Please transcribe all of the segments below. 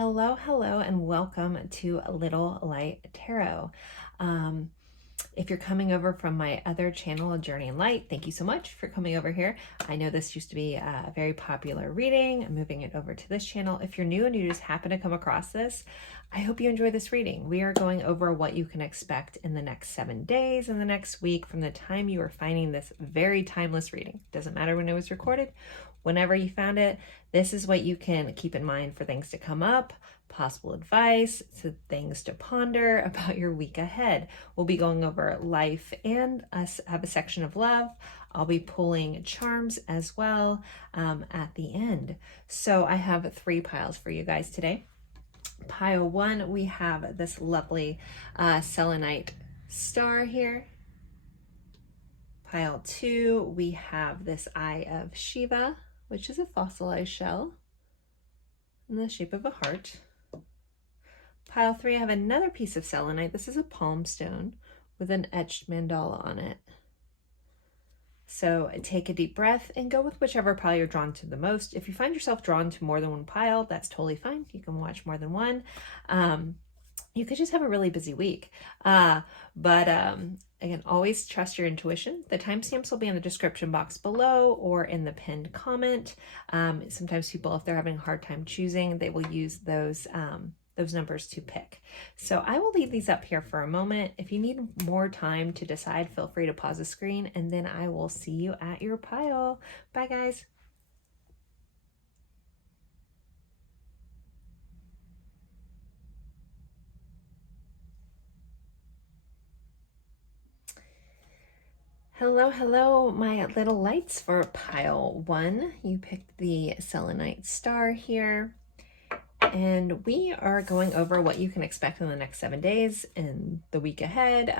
Hello, and welcome to Little Light Tarot. If you're coming over from my other channel, A Journey in Light, thank you so much for coming over here. I know this used to be a very popular reading. I'm moving it over to this channel. If you're new and you just happen to come across this, I hope you enjoy this reading. We are going over what you can expect in the next 7 days and the next week from the time you are finding this very timeless reading. Doesn't matter when it was recorded, whenever you found it, this is what you can keep in mind for things to come up, possible advice, to things to ponder about your week ahead. We'll be going over life and have a section of love. I'll be pulling charms as well at the end. So I have 3 piles for you guys today. Pile 1, we have this lovely selenite star here. Pile 2, we have this Eye of Shiva, which is a fossilized shell in the shape of a heart. Pile 3, I have another piece of selenite. This is a palm stone with an etched mandala on it. So take a deep breath and go with whichever pile you're drawn to the most. If you find yourself drawn to more than one pile, that's totally fine. You can watch more than one. You could just have a really busy week. Again, always trust your intuition. The timestamps will be in the description box below or in the pinned comment. Sometimes people, if they're having a hard time choosing, they will use those numbers to pick. So I will leave these up here for a moment. If you need more time to decide, feel free to pause the screen, and then I will see you at your pile. Bye, guys. Hello, my little lights for pile 1. You picked the selenite star here. And we are going over what you can expect in the next 7 days and the week ahead.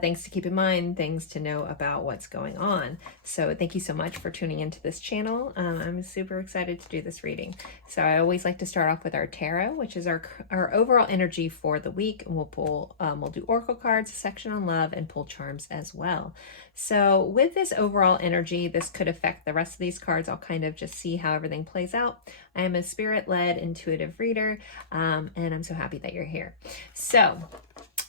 Things to keep in mind, things to know about what's going on. So thank you so much for tuning into this channel. I'm super excited to do this reading. So I always like to start off with our tarot, which is our overall energy for the week. And we'll do oracle cards, a section on love, and pull charms as well. So with this overall energy, this could affect the rest of these cards. I'll kind of just see how everything plays out. I am a spirit-led intuitive reader, and I'm so happy that you're here. So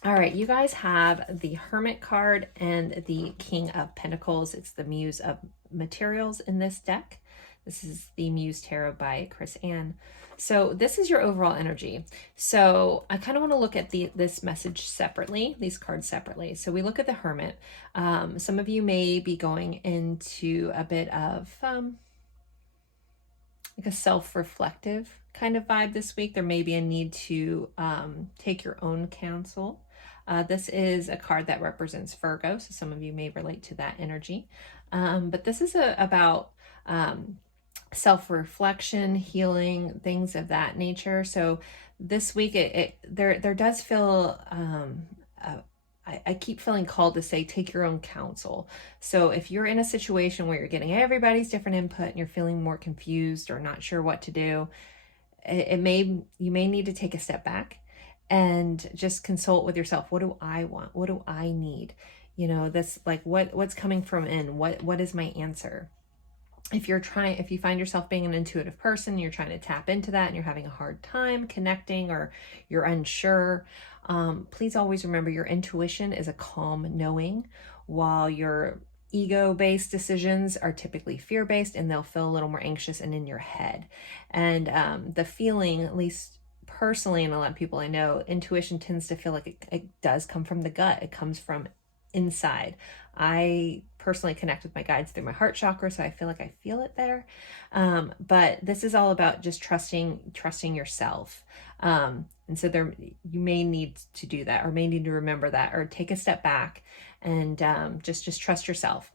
all right, you guys have the Hermit card and the King of Pentacles. It's the Muse of Materials in this deck. This is the Muse Tarot by Chris Ann. So this is your overall energy. So I kind of want to look at this message separately, these cards separately. So we look at the Hermit. Some of you may be going into a bit of like a self-reflective kind of vibe this week. There may be a need to take your own counsel. This is a card that represents Virgo, so some of you may relate to that energy. But this is about self-reflection, healing, things of that nature. So this week, there does feel, I keep feeling called to say, take your own counsel. So if you're in a situation where you're getting everybody's different input and you're feeling more confused or not sure what to do, you may need to take a step back and just consult with yourself. What do I want? What do I need? You know, this, like, what's coming from in? What is my answer? If you find yourself being an intuitive person, you're trying to tap into that and you're having a hard time connecting or you're unsure, please always remember your intuition is a calm knowing, while your ego-based decisions are typically fear-based and they'll feel a little more anxious and in your head. And the feeling, at least personally, and a lot of people I know, intuition tends to feel like it does come from the gut. It comes from inside. I personally connect with my guides through my heart chakra, so I feel like I feel it there. But this is all about just trusting yourself. And so you may need to do that, or may need to remember that, or take a step back and just trust yourself.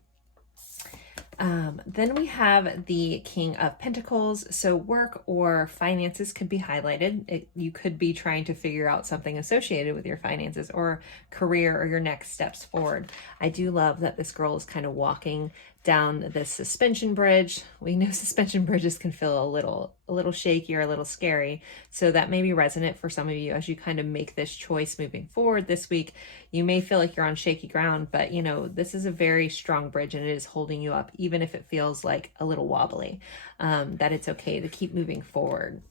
Then we have the King of Pentacles. So work or finances could be highlighted. You could be trying to figure out something associated with your finances or career or your next steps forward. I do love that this girl is kind of walking down this suspension bridge. We know suspension bridges can feel a little shaky or a little scary. So that may be resonant for some of you as you kind of make this choice moving forward this week. You may feel like you're on shaky ground, but you know, this is a very strong bridge and it is holding you up, even if it feels like a little wobbly, that it's okay to keep moving forward.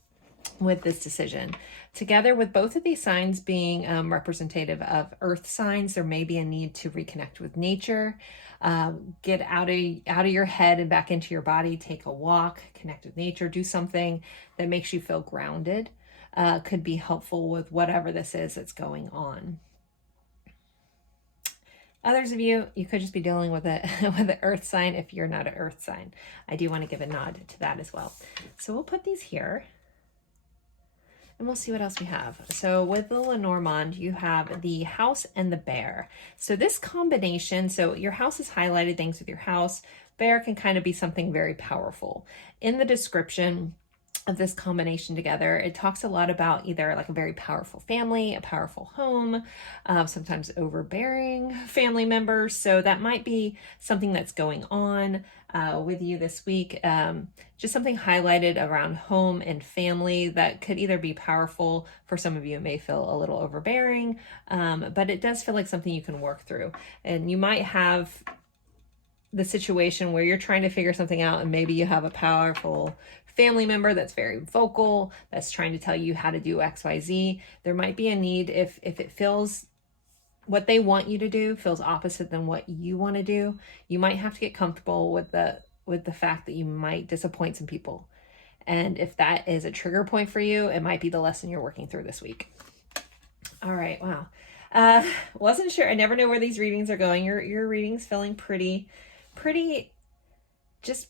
with this decision. Together with both of these signs being representative of earth signs, there may be a need to reconnect with nature, get out of your head and back into your body, take a walk, connect with nature, do something that makes you feel grounded. Could be helpful with whatever this is that's going on. Others of you, you could just be dealing with it with an earth sign if you're not an earth sign. I do want to give a nod to that as well. So we'll put these here. And we'll see what else we have. So with the Lenormand, you have the house and the bear. So this combination, so your house is highlighted, things with your house. Bear can kind of be something very powerful. In the description of this combination together, it talks a lot about either like a very powerful family, a powerful home, sometimes overbearing family members. So that might be something that's going on with you this week. Just something highlighted around home and family that could either be powerful. For some of you, it may feel a little overbearing, but it does feel like something you can work through. And you might have the situation where you're trying to figure something out, and maybe you have a powerful family member that's very vocal, that's trying to tell you how to do XYZ. There might be a need if it feels what they want you to do feels opposite than what you want to do. You might have to get comfortable with the fact that you might disappoint some people. And if that is a trigger point for you, it might be the lesson you're working through this week. All right, wow. Wasn't sure. I never know where these readings are going. Your reading's feeling pretty just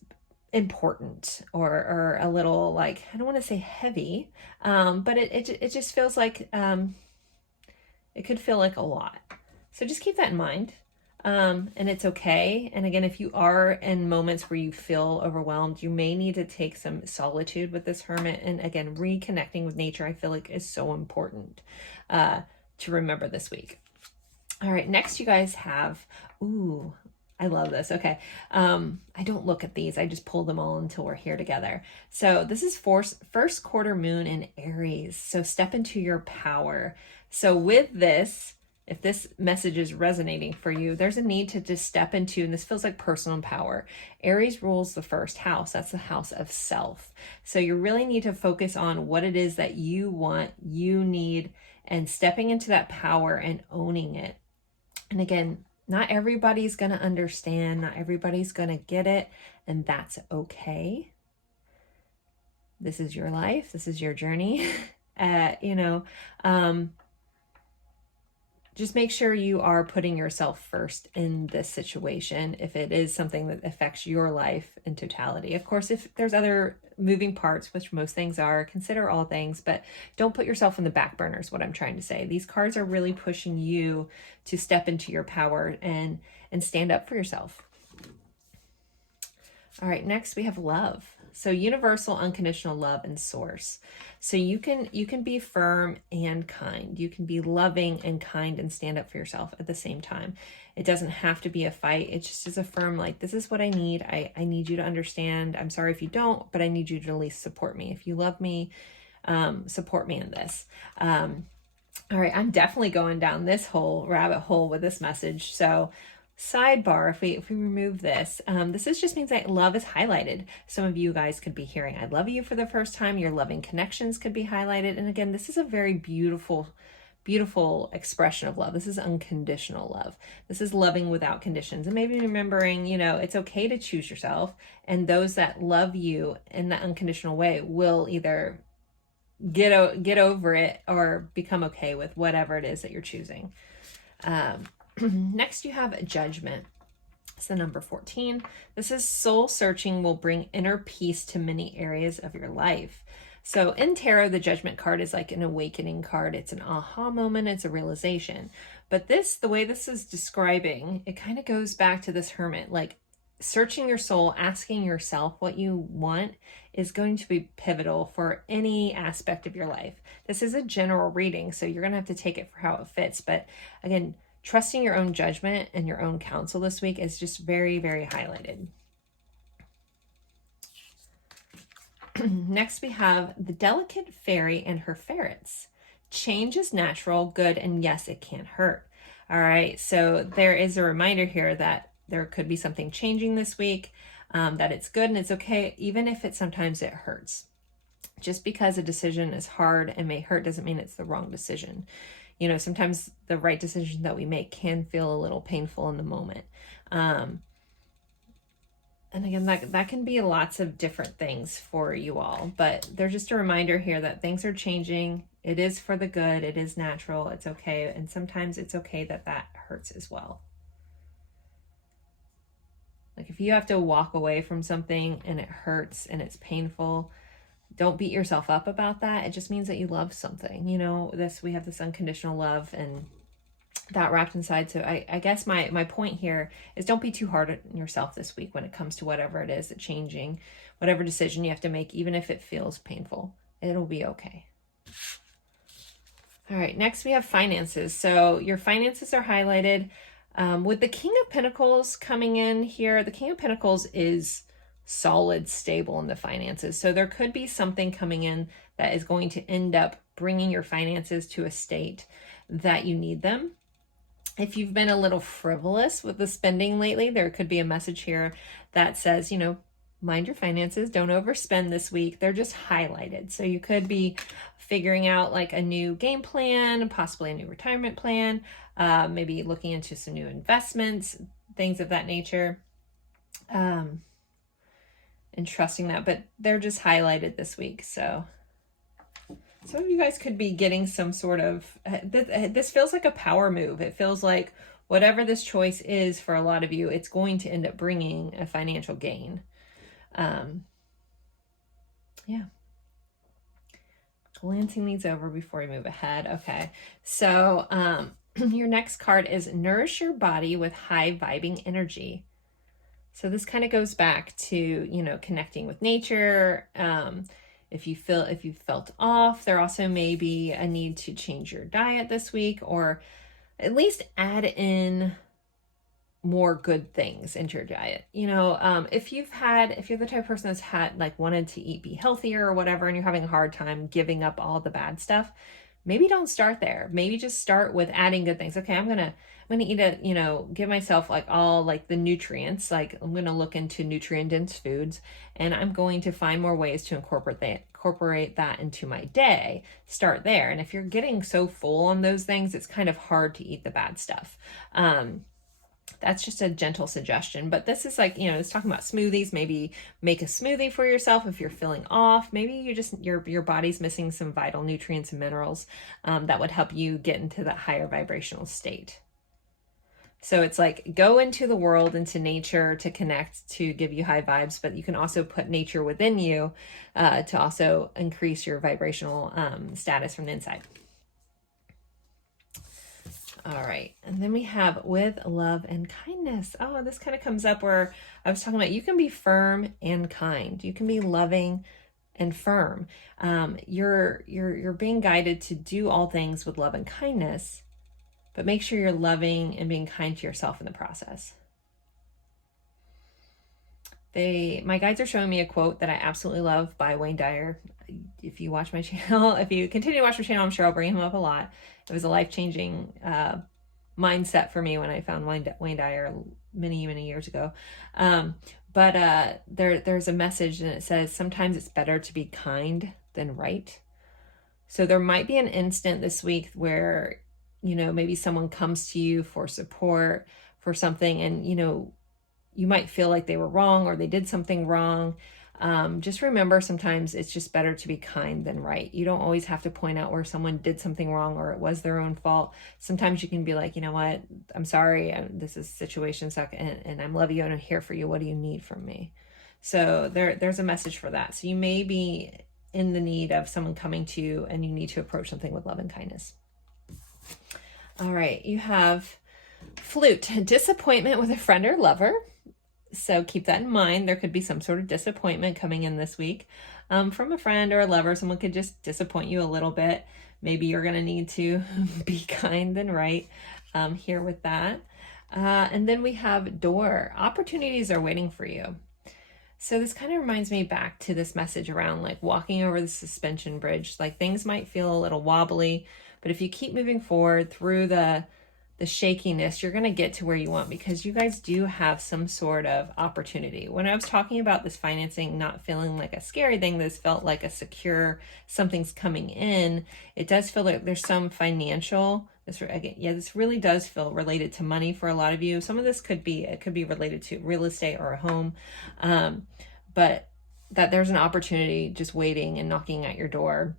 important or a little like, I don't want to say heavy, but it just feels like it could feel like a lot. So just keep that in mind. And it's okay. And again, if you are in moments where you feel overwhelmed, you may need to take some solitude with this hermit. And again, reconnecting with nature, I feel like is so important to remember this week. All right, next you guys have, ooh, I love this. Okay. I don't look at these. I just pull them all until we're here together. So this is first quarter moon in Aries. So step into your power. So with this, if this message is resonating for you, there's a need to just step into, and this feels like personal power. Aries rules the first house. That's the house of self. So you really need to focus on what it is that you want, you need, and stepping into that power and owning it. And again, not everybody's going to understand. Not everybody's going to get it. And that's okay. This is your life. This is your journey. Just make sure you are putting yourself first in this situation if it is something that affects your life in totality. Of course, if there's other moving parts, which most things are, consider all things, but don't put yourself in the back burner is what I'm trying to say. These cards are really pushing you to step into your power and stand up for yourself. All right, next we have love. So universal, unconditional love and source. So you can be firm and kind. You can be loving and kind and stand up for yourself at the same time. It doesn't have to be a fight. It just is a firm, like, this is what I need. I need you to understand. I'm sorry if you don't, but I need you to at least support me. If you love me, support me in this. All right, I'm definitely going down this whole rabbit hole with this message. So sidebar, if we remove this, this just means that love is highlighted. Some of you guys could be hearing I love you for the first time. Your loving connections could be highlighted. And again, this is a very beautiful expression of love. This is unconditional love. This is loving without conditions. And maybe remembering, it's okay to choose yourself. And those that love you in that unconditional way will either get over it or become okay with whatever it is that you're choosing. Next, you have judgment. So number 14, this is soul searching will bring inner peace to many areas of your life. So in tarot, the judgment card is like an awakening card. It's an aha moment. It's a realization. But the way this is describing, it kind of goes back to this hermit, like searching your soul, asking yourself what you want is going to be pivotal for any aspect of your life. This is a general reading, so you're going to have to take it for how it fits. But again, trusting your own judgment and your own counsel this week is just very, very highlighted. Next, we have the delicate fairy and her ferrets. Change is natural, good, and yes, it can hurt. All right, so there is a reminder here that there could be something changing this week, that it's good and it's okay, even if sometimes it hurts. Just because a decision is hard and may hurt doesn't mean it's the wrong decision. You know, sometimes the right decision that we make can feel a little painful in the moment. And again, that can be lots of different things for you all, but they're just a reminder here that things are changing. It is for the good. It is natural. It's okay. And sometimes it's okay that that hurts as well. Like if you have to walk away from something and it hurts and it's painful, don't beat yourself up about that. It just means that you love something. You know, we have this unconditional love and that wrapped inside. So I guess my point here is don't be too hard on yourself this week when it comes to whatever it is, changing, whatever decision you have to make, even if it feels painful, it'll be okay. All right, next we have finances. So your finances are highlighted with the King of Pentacles coming in here. The King of Pentacles is solid, stable in the finances. So there could be something coming in that is going to end up bringing your finances to a state that you need them. If you've been a little frivolous with the spending lately, there could be a message here that says, you know, mind your finances, don't overspend this week. They're just highlighted. So you could be figuring out like a new game plan, possibly a new retirement plan, maybe looking into some new investments, things of that nature, and trusting that, but they're just highlighted this week. So some of you guys could be getting some sort of, this feels like a power move. It feels like whatever this choice is for a lot of you, it's going to end up bringing a financial gain. Yeah. Glancing these over before we move ahead. Okay. So your next card is nourish your body with high vibing energy. So this kind of goes back to, you know, connecting with nature. If you felt off, there also may be a need to change your diet this week, or at least add in more good things into your diet. You know, if you're the type of person that's wanted to be healthier or whatever, and you're having a hard time giving up all the bad stuff, maybe don't start there. Maybe just start with adding good things. Okay, I'm gonna eat give myself all the nutrients. Like I'm gonna look into nutrient dense foods, and I'm going to find more ways to incorporate that into my day. Start there. And if you're getting so full on those things, it's kind of hard to eat the bad stuff. That's just a gentle suggestion, but this is it's talking about smoothies. Maybe make a smoothie for yourself if you're feeling off. Maybe your body's missing some vital nutrients and minerals that would help you get into that higher vibrational state. So it's go into the world, into nature to connect, to give you high vibes, but you can also put nature within you to also increase your vibrational status from the inside. All right, and then we have with love and kindness. Oh, this kind of comes up where I was talking about you can be firm and kind. You can be loving and firm. You're being guided to do all things with love and kindness, but make sure you're loving and being kind to yourself in the process. My guides are showing me a quote that I absolutely love by Wayne Dyer. If you watch my channel, if you continue to watch my channel, I'm sure I'll bring him up a lot. It was a life-changing mindset for me when I found Wayne Dyer many years ago. But there's a message, and it says, sometimes it's better to be kind than right. So there might be an instant this week where, maybe someone comes to you for support for something, and, you might feel like they were wrong or they did something wrong. Just remember, sometimes it's just better to be kind than right. You don't always have to point out where someone did something wrong or it was their own fault. Sometimes you can be like, you know what, I'm sorry, this is situation suck, and I love you and I'm here for you. What do you need from me? So there's a message for that. So you may be in the need of someone coming to you, and you need to approach something with love and kindness. All right, you have Flute, disappointment with a friend or lover. So keep that in mind. There could be some sort of disappointment coming in this week from a friend or a lover. Someone could just disappoint you a little bit. Maybe you're going to need to be kind than right here with that. And then we have Door. Opportunities are waiting for you. So this kind of reminds me back to this message around walking over the suspension bridge. Things might feel a little wobbly, but if you keep moving forward through the the shakiness, you're going to get to where you want, because you guys do have some sort of opportunity. When I was talking about this financing not feeling like a scary thing, this felt like a secure, something's coming in. It does feel like there's some financial, this again, yeah, this really does feel related to money for a lot of you. Some of this could be related to real estate or a home, but that there's an opportunity just waiting and knocking at your door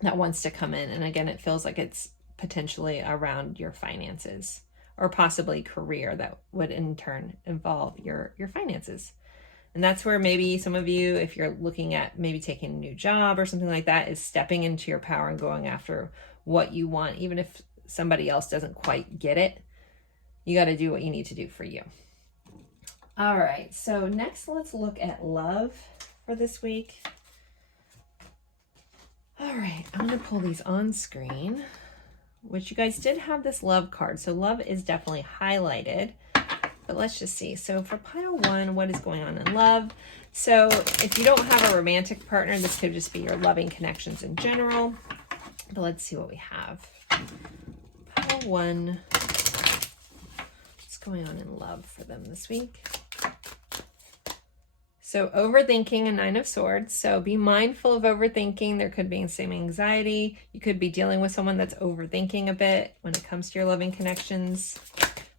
that wants to come in. And again, it feels like it's potentially around your finances, or possibly career that would in turn involve your finances. And that's where maybe some of you, if you're looking at maybe taking a new job or something like that, is stepping into your power and going after what you want. Even if somebody else doesn't quite get it, you got to do what you need to do for you. All right, so next let's look at love for this week. All right, I'm going to pull these on screen, which you guys did have this love card. So love is definitely highlighted, but let's just see. So for pile one, what is going on in love? So if you don't have a romantic partner, this could just be your loving connections in general, but let's see what we have. Pile one, what's going on in love for them this week? So overthinking, a 9 of Swords. So be mindful of overthinking. There could be some anxiety. You could be dealing with someone that's overthinking a bit when it comes to your loving connections.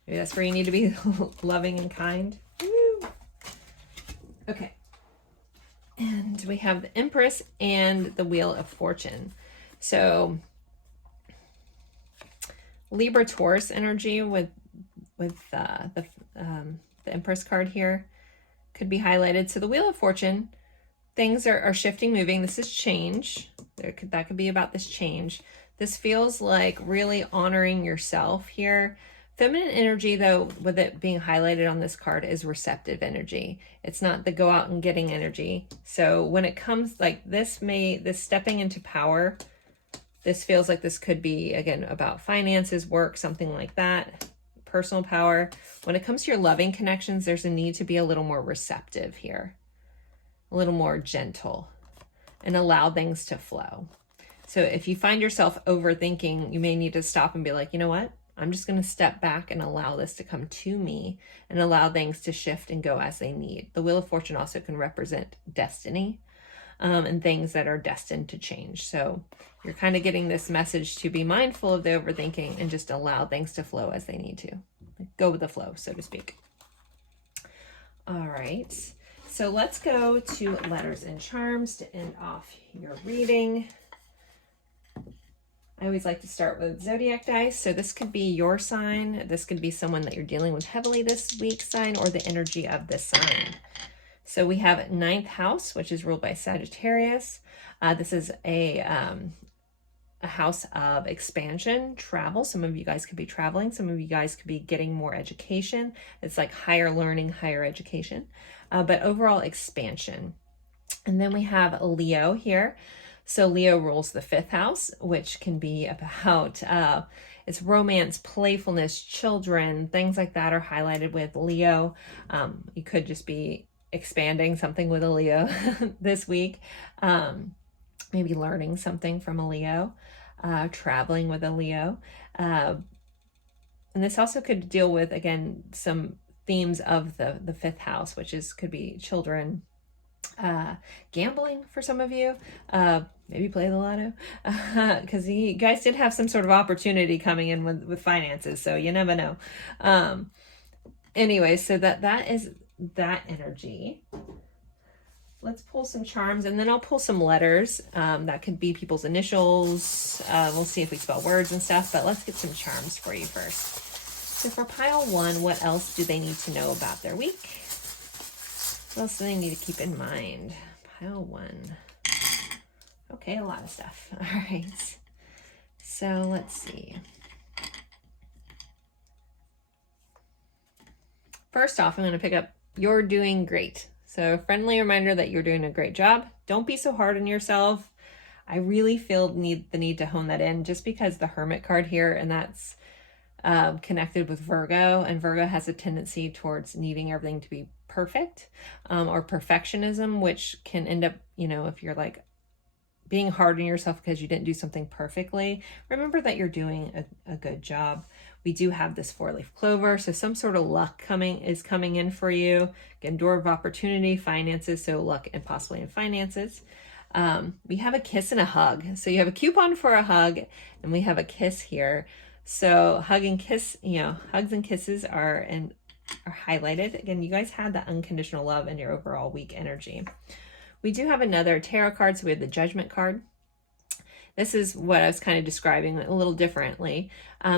Maybe that's where you need to be loving and kind. Woo. Okay. And we have the Empress and the Wheel of Fortune. So Libra Taurus energy with the Empress card here could be highlighted. So the Wheel of Fortune, things are shifting, moving. This is change. That could be about this change. This feels like really honoring yourself here. Feminine energy, though, with it being highlighted on this card, is receptive energy. It's not the go out and getting energy. So when it comes like this stepping into power, this feels like this could be, again, about finances, work, something like that. Personal power. When it comes to your loving connections, there's a need to be a little more receptive here, a little more gentle, and allow things to flow. So if you find yourself overthinking, you may need to stop and be like, you know what? I'm just going to step back and allow this to come to me and allow things to shift and go as they need. The Wheel of Fortune also can represent destiny and things that are destined to change. So you're kind of getting this message to be mindful of the overthinking and just allow things to flow as they need to. Go with the flow, so to speak. All right. So let's go to letters and charms to end off your reading. I always like to start with zodiac dice. So this could be your sign. This could be someone that you're dealing with heavily this week sign, or the energy of this sign. So we have 9th house, which is ruled by Sagittarius. This is a house of expansion, travel. Some of you guys could be traveling. Some of you guys could be getting more education. It's like higher learning, higher education, but overall expansion. And then we have Leo here. So Leo rules the 5th house, which can be about it's romance, playfulness, children, things like that are highlighted with Leo. You could just be expanding something with a Leo this week. Maybe learning something from a Leo, traveling with a Leo. And this also could deal with, again, some themes of the 5th house, which could be children, gambling for some of you, maybe play the lotto, because you guys did have some sort of opportunity coming in with finances, so you never know. Anyway, so that is that energy. Let's pull some charms, and then I'll pull some letters. That could be people's initials. We'll see if we spell words and stuff, but let's get some charms for you first. So for pile 1, what else do they need to know about their week? What else do they need to keep in mind? Pile 1. Okay, a lot of stuff. All right. So let's see. First off, I'm going to pick up, you're doing great. So friendly reminder that you're doing a great job. Don't be so hard on yourself. I really feel the need to hone that in, just because the Hermit card here, and that's connected with Virgo, and Virgo has a tendency towards needing everything to be perfect, or perfectionism, which can end up, if you're like being hard on yourself because you didn't do something perfectly, remember that you're doing a good job. We do have this 4-leaf clover, so some sort of luck is coming in for you. Again, door of opportunity, finances, so luck and possibly in finances. We have a kiss and a hug. So you have a coupon for a hug, and we have a kiss here. So hug and kiss, hugs and kisses are highlighted. Again, you guys had that unconditional love in your overall week energy. We do have another tarot card, so we have the Judgment card. This is what I was kind of describing a little differently.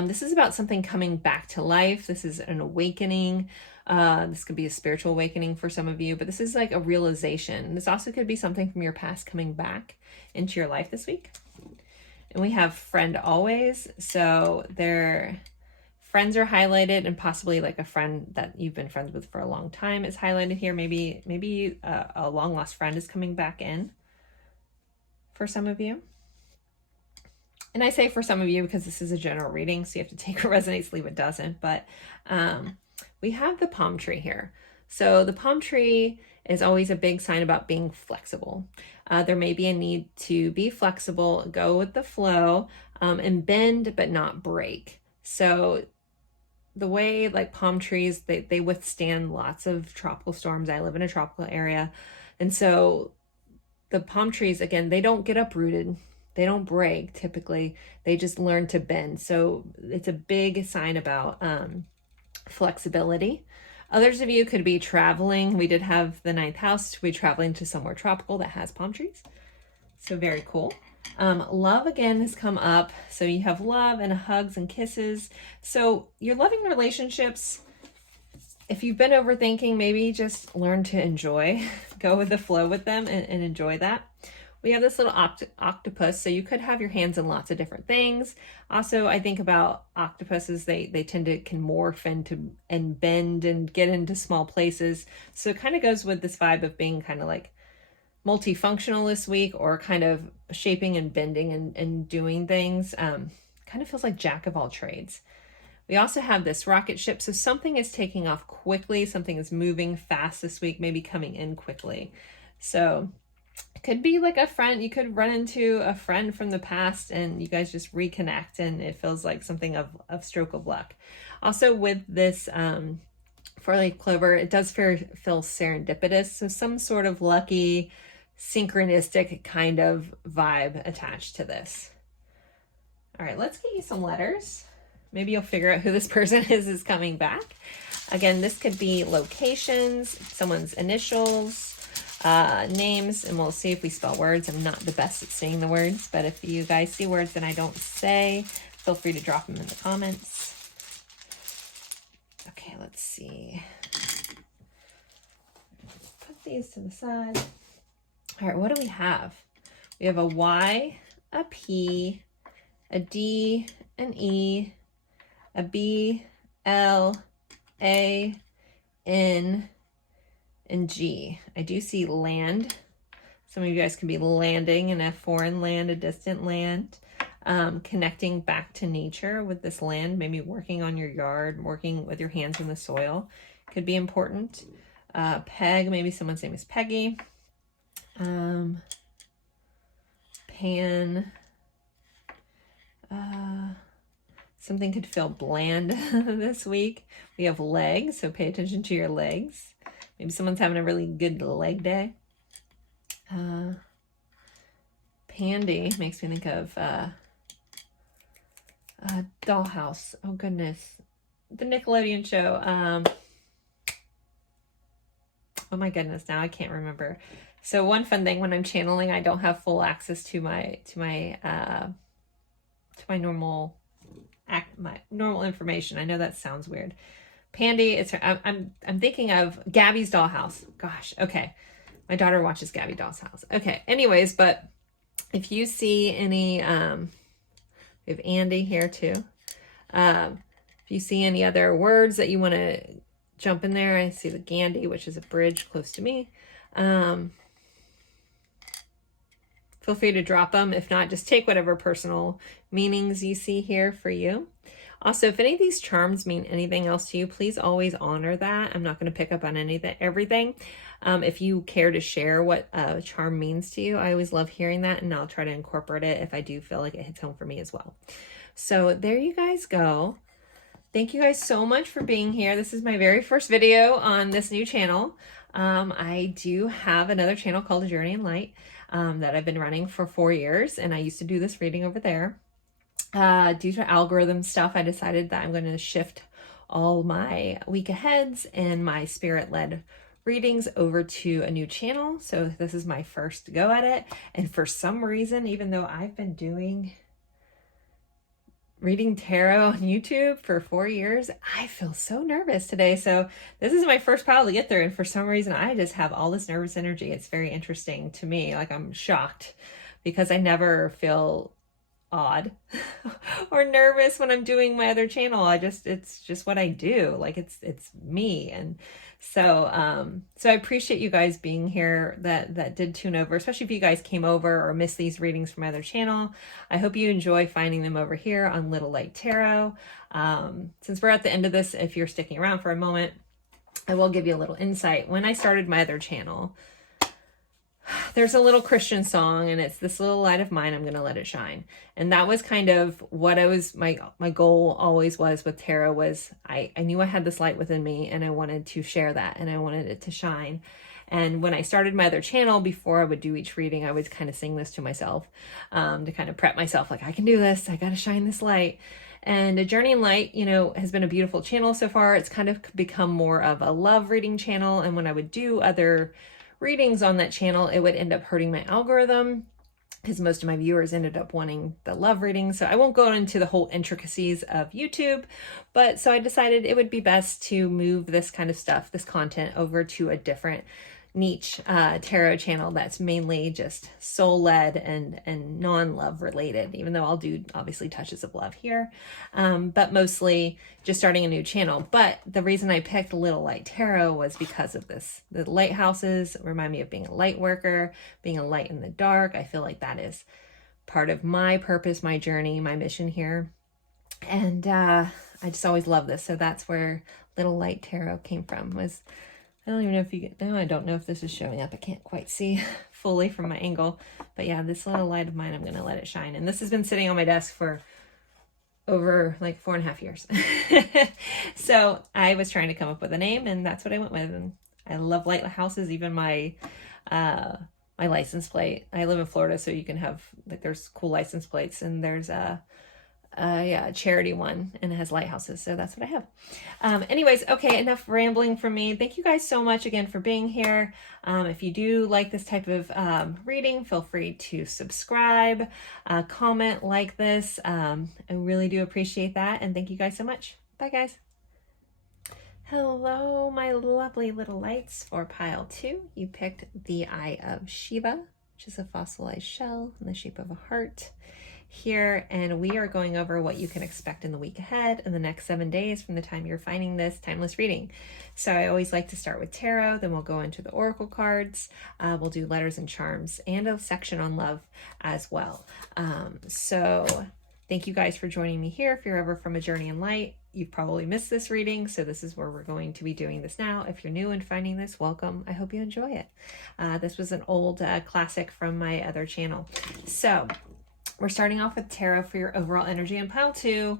This is about something coming back to life. This is an awakening. This could be a spiritual awakening for some of you, but this is like a realization. This also could be something from your past coming back into your life this week. And we have friend always. So their friends are highlighted, and possibly like a friend that you've been friends with for a long time is highlighted here. Maybe a long lost friend is coming back in for some of you. And I say for some of you because this is a general reading, so you have to take what resonates, leave what doesn't. But we have the palm tree here. So the palm tree is always a big sign about being flexible. There may be a need to be flexible, go with the flow, and bend but not break. So the way like palm trees, they withstand lots of tropical storms. I live in a tropical area. And so the palm trees, again, they don't get uprooted. They don't break typically. They just learn to bend. So it's a big sign about flexibility. Others of you could be traveling. We did have the 9th house to be traveling to somewhere tropical that has palm trees. So very cool. Love again has come up. So you have love and hugs and kisses. So your loving relationships, if you've been overthinking, maybe just learn to enjoy, go with the flow with them and enjoy that. We have this little octopus, so you could have your hands in lots of different things. Also, I think about octopuses, they can morph and bend and get into small places. So it kind of goes with this vibe of being kind of like multifunctional this week, or kind of shaping and bending and doing things. Kind of feels like jack of all trades. We also have this rocket ship, so something is taking off quickly, something is moving fast this week, maybe coming in quickly. So it could be like a friend. You could run into a friend from the past and you guys just reconnect, and it feels like something of stroke of luck. Also with this 4-leaf clover, it does feel serendipitous. So some sort of lucky, synchronistic kind of vibe attached to this. All right, let's get you some letters. Maybe you'll figure out who this person is coming back. Again, this could be locations, someone's initials, names, and we'll see if we spell words. I'm not the best at saying the words, but if you guys see words that I don't say, feel free to drop them in the comments. Okay, let's see. Put these to the side. All right, what do we have? We have a Y, a P, a D, an E, a B, L, A, N, and G. I do see land. Some of you guys could be landing in a foreign land, a distant land, connecting back to nature with this land, maybe working on your yard, working with your hands in the soil could be important. Peg, maybe someone's name is Peggy. Pan, something could feel bland this week. We have legs, so pay attention to your legs. Maybe someone's having a really good leg day. Pandy makes me think of Dollhouse. Oh goodness, the Nickelodeon show. Oh my goodness, now I can't remember. So one fun thing when I'm channeling, I don't have full access to my normal information. I know that sounds weird. Pandy, it's her. I'm thinking of Gabby's Dollhouse. Gosh, okay. My daughter watches Gabby Doll's House. Okay, anyways, but if you see any, we have Andy here too. If you see any other words that you want to jump in there, I see the Gandhi, which is a bridge close to me. Feel free to drop them. If not, just take whatever personal meanings you see here for you. Also, if any of these charms mean anything else to you, please always honor that. I'm not going to pick up on everything. If you care to share what a charm means to you, I always love hearing that, and I'll try to incorporate it if I do feel like it hits home for me as well. So there you guys go. Thank you guys so much for being here. This is my very first video on this new channel. I do have another channel called A Journey in Light that I've been running for 4 years, and I used to do this reading over there. Due to algorithm stuff, I decided that I'm going to shift all my week aheads and my spirit-led readings over to a new channel. So this is my first go at it. And for some reason, even though I've been doing reading tarot on YouTube for 4 years, I feel so nervous today. So this is my first pile to get through. And for some reason, I just have all this nervous energy. It's very interesting to me. Like, I'm shocked because I never feel odd or nervous when I'm doing my other channel. It's just what I do. Like, it's me. And so so I appreciate you guys being here that did tune over, especially if you guys came over or missed these readings from my other channel. I hope you enjoy finding them over here on Little Light Tarot. Since we're at the end of this, if you're sticking around for a moment, I will give you a little insight. When I started my other channel, there's a little Christian song, and it's "This Little Light of Mine, I'm Gonna Let It Shine." And that was kind of what I was, my goal always was with tarot, was I knew I had this light within me, and I wanted to share that, and I wanted it to shine. And when I started my other channel, before I would do each reading, I would kind of sing this to myself to kind of prep myself, like, I can do this, I gotta shine this light. And A Journey in Light, you know, has been a beautiful channel so far. It's kind of become more of a love reading channel, and when I would do other readings on that channel, it would end up hurting my algorithm because most of my viewers ended up wanting the love reading. So I won't go into the whole intricacies of YouTube, but so I decided it would be best to move this kind of stuff, this content, over to a different niche tarot channel that's mainly just soul-led and non-love related, even though I'll do obviously touches of love here, but mostly just starting a new channel. But the reason I picked Little Light Tarot was because of this. The lighthouses remind me of being a light worker, being a light in the dark. I feel like that is part of my purpose, my journey, my mission here. And I just always love this. So that's where Little Light Tarot came from. Was, I don't even know if you get, no, I don't know if this is showing up. I can't quite see fully from my angle, but yeah, this little light of mine, I'm going to let it shine. And this has been sitting on my desk for over like 4.5 years. So I was trying to come up with a name, and that's what I went with. And I love lighthouses. Even my, my license plate, I live in Florida, so you can have, like, there's cool license plates, and there's a charity one, and it has lighthouses, so that's what I have. Anyways, okay, enough rambling from me. Thank you guys so much again for being here. If you do like this type of reading, feel free to subscribe, comment, like this. I really do appreciate that, and thank you guys so much. Bye, guys. Hello, my lovely little lights. For pile 2, you picked the Eye of Shiva, which is a fossilized shell in the shape of a heart here, and we are going over what you can expect in the week ahead in the next 7 days from the time you're finding this timeless reading. So I always like to start with tarot, then we'll go into the oracle cards, we'll do letters and charms, and a section on love as well. So thank you guys for joining me here. If you're ever from A Journey in Light, you've probably missed this reading, so this is where we're going to be doing this now. If you're new and finding this, welcome. I hope you enjoy it. This was an old classic from my other channel. So we're starting off with tarot for your overall energy, and pile 2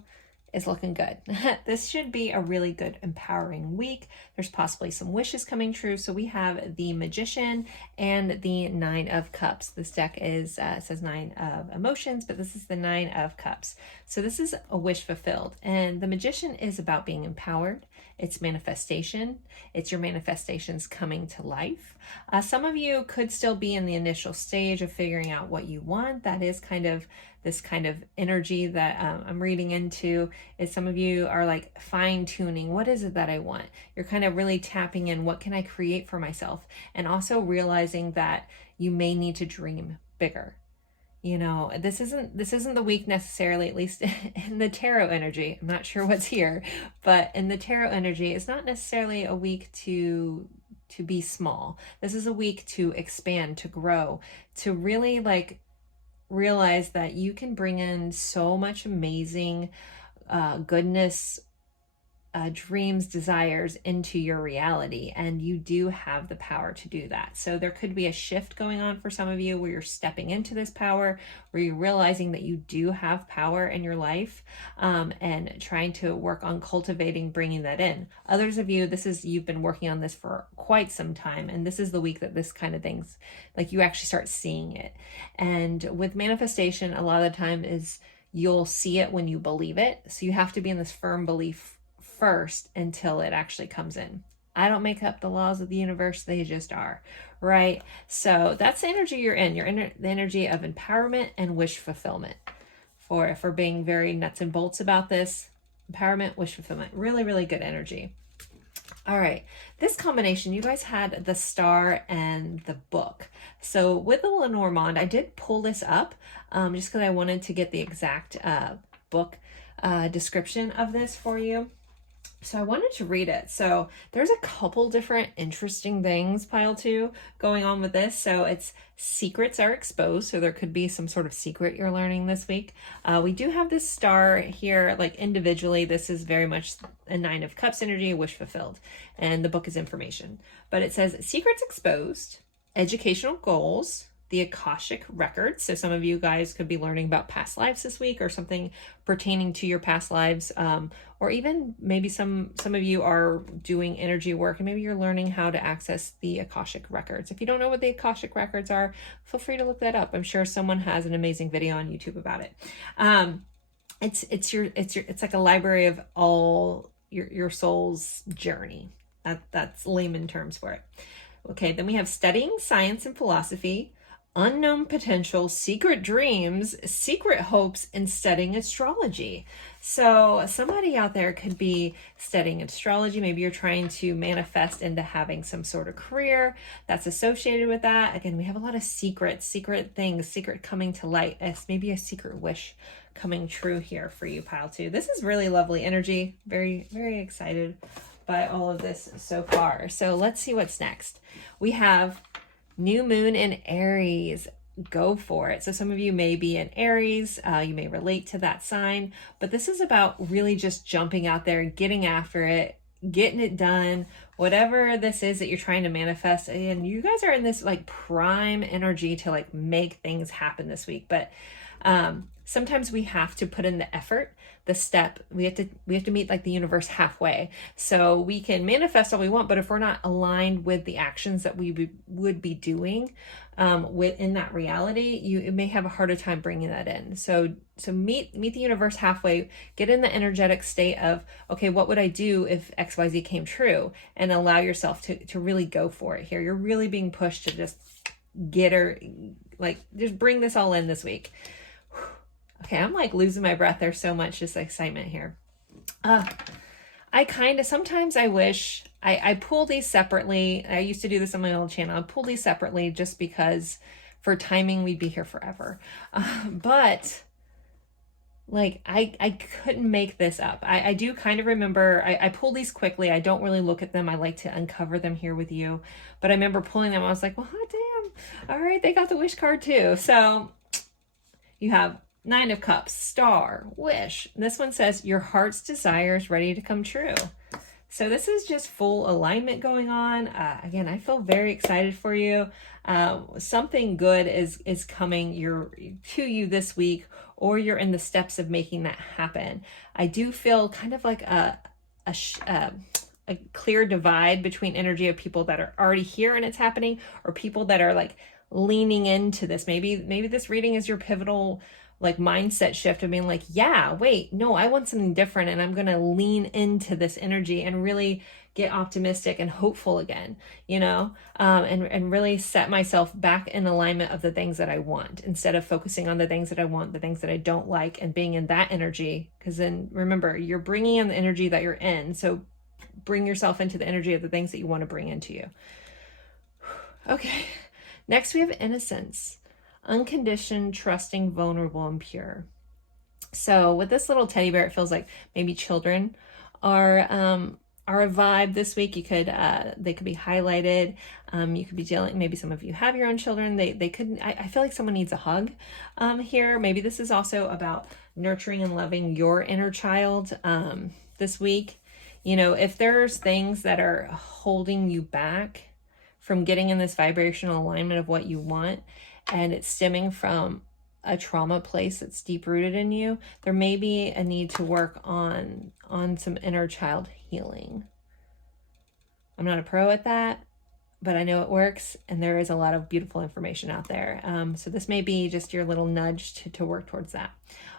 is looking good. This should be a really good, empowering week. There's possibly some wishes coming true. So we have the Magician and the 9 of Cups. This deck is says 9 of Emotions, but this is the 9 of Cups. So this is a wish fulfilled. And the Magician is about being empowered. It's manifestation. It's your manifestations coming to life. Some of you could still be in the initial stage of figuring out what you want. That is kind of this kind of energy that I'm reading into. Is some of you are like fine-tuning, what is it that I want? You're kind of really tapping in, what can I create for myself? And also realizing that you may need to dream bigger. You know, this isn't the week necessarily, at least in the tarot energy. I'm not sure what's here, but in the tarot energy, it's not necessarily a week to be small. This is a week to expand, to grow, to really like realize that you can bring in so much amazing goodness, dreams, desires into your reality, and you do have the power to do that. So there could be a shift going on for some of you where you're stepping into this power, where you're realizing that you do have power in your life, and trying to work on cultivating, bringing that in. Others of you, you've been working on this for quite some time, and this is the week that this kind of things, like, you actually start seeing it. And with manifestation, a lot of the time is you'll see it when you believe it. So you have to be in this firm belief first until it actually comes in. I don't make up the laws of the universe, they just are, right? So that's the energy you're in. You're in the energy of empowerment and wish fulfillment. For being very nuts and bolts about this, empowerment, wish fulfillment, really, really good energy. All right, this combination, you guys had the star and the book. So with the Lenormand, I did pull this up just because I wanted to get the exact book description of this for you. So I wanted to read it. So there's a couple different interesting things, pile two, going on with this. So it's secrets are exposed. So there could be some sort of secret you're learning this week. We do have this star here, like individually, this is very much a 9 of Cups energy, wish fulfilled. And the book is information. But it says secrets exposed, educational goals, the Akashic records. So some of you guys could be learning about past lives this week or something pertaining to your past lives. Or even maybe some of you are doing energy work and maybe you're learning how to access the Akashic records. If you don't know what the Akashic records are, feel free to look that up. I'm sure someone has an amazing video on YouTube about it. It's like a library of all your soul's journey. That's layman terms for it. Okay, then we have studying science and philosophy, unknown potential, secret dreams, secret hopes, and studying astrology. So somebody out there could be studying astrology. Maybe you're trying to manifest into having some sort of career that's associated with that. Again, we have a lot of secrets, secret things, secret coming to light. It's maybe a secret wish coming true here for you, pile two. This is really lovely energy. Very, very excited by all of this so far. So let's see what's next. We have new moon in Aries. Go for it. So some of you may be in Aries. You may relate to that sign, but this is about really just jumping out there, getting after it, getting it done, whatever this is that you're trying to manifest. And you guys are in this like prime energy to like make things happen this week. But sometimes we have to put in the effort, the step. We have to meet like the universe halfway. So we can manifest all we want, but if we're not aligned with the actions that we would be doing within that reality, you may have a harder time bringing that in. So meet the universe halfway, get in the energetic state of, okay, what would I do if XYZ came true? And allow yourself to really go for it here. You're really being pushed to just just bring this all in this week. Okay, I'm like losing my breath. There's so much just excitement here. Sometimes I wish I pull these separately. I used to do this on my old channel. I pull these separately just because for timing, we'd be here forever. But like, I couldn't make this up. I do kind of remember, I pull these quickly. I don't really look at them. I like to uncover them here with you. But I remember pulling them. I was like, well, hot damn. All right, they got the wish card too. So you have 9 of Cups, star, wish. This one says your heart's desire is ready to come true. So this is just full alignment going on. Again, I feel very excited for you. Something good is coming to you this week, or you're in the steps of making that happen. I do feel kind of like a clear divide between energy of people that are already here and it's happening, or people that are like leaning into this. Maybe this reading is your pivotal like mindset shift of being like, yeah, wait, no, I want something different, and I'm going to lean into this energy and really get optimistic and hopeful again, and really set myself back in alignment of the things that I want, instead of focusing on the things that I want, the things that I don't like, and being in that energy. Because then remember, you're bringing in the energy that you're in. So bring yourself into the energy of the things that you want to bring into you. Okay. Next, we have innocence. Unconditioned, trusting, vulnerable, and pure. So with this little teddy bear, it feels like maybe children are are a vibe this week. You could, they could be highlighted. You could be dealing, maybe some of you have your own children. They could, I feel like someone needs a hug here. Maybe this is also about nurturing and loving your inner child this week. You know, if there's things that are holding you back from getting in this vibrational alignment of what you want, and it's stemming from a trauma place that's deep rooted in you, there may be a need to work on some inner child healing. I'm not a pro at that, but I know it works, and there is a lot of beautiful information out there. So this may be just your little nudge to work towards that.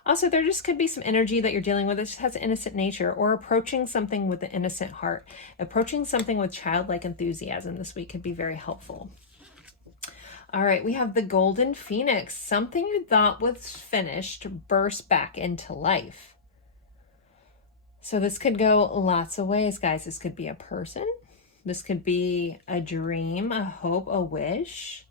Also, there just could be some energy that you're dealing with that just has an innocent nature, or approaching something with an innocent heart. Approaching something with childlike enthusiasm this week could be very helpful. All right, we have the Golden Phoenix. Something you thought was finished burst back into life. So this could go lots of ways, guys. This could be a person. This could be a dream, a hope, a wish,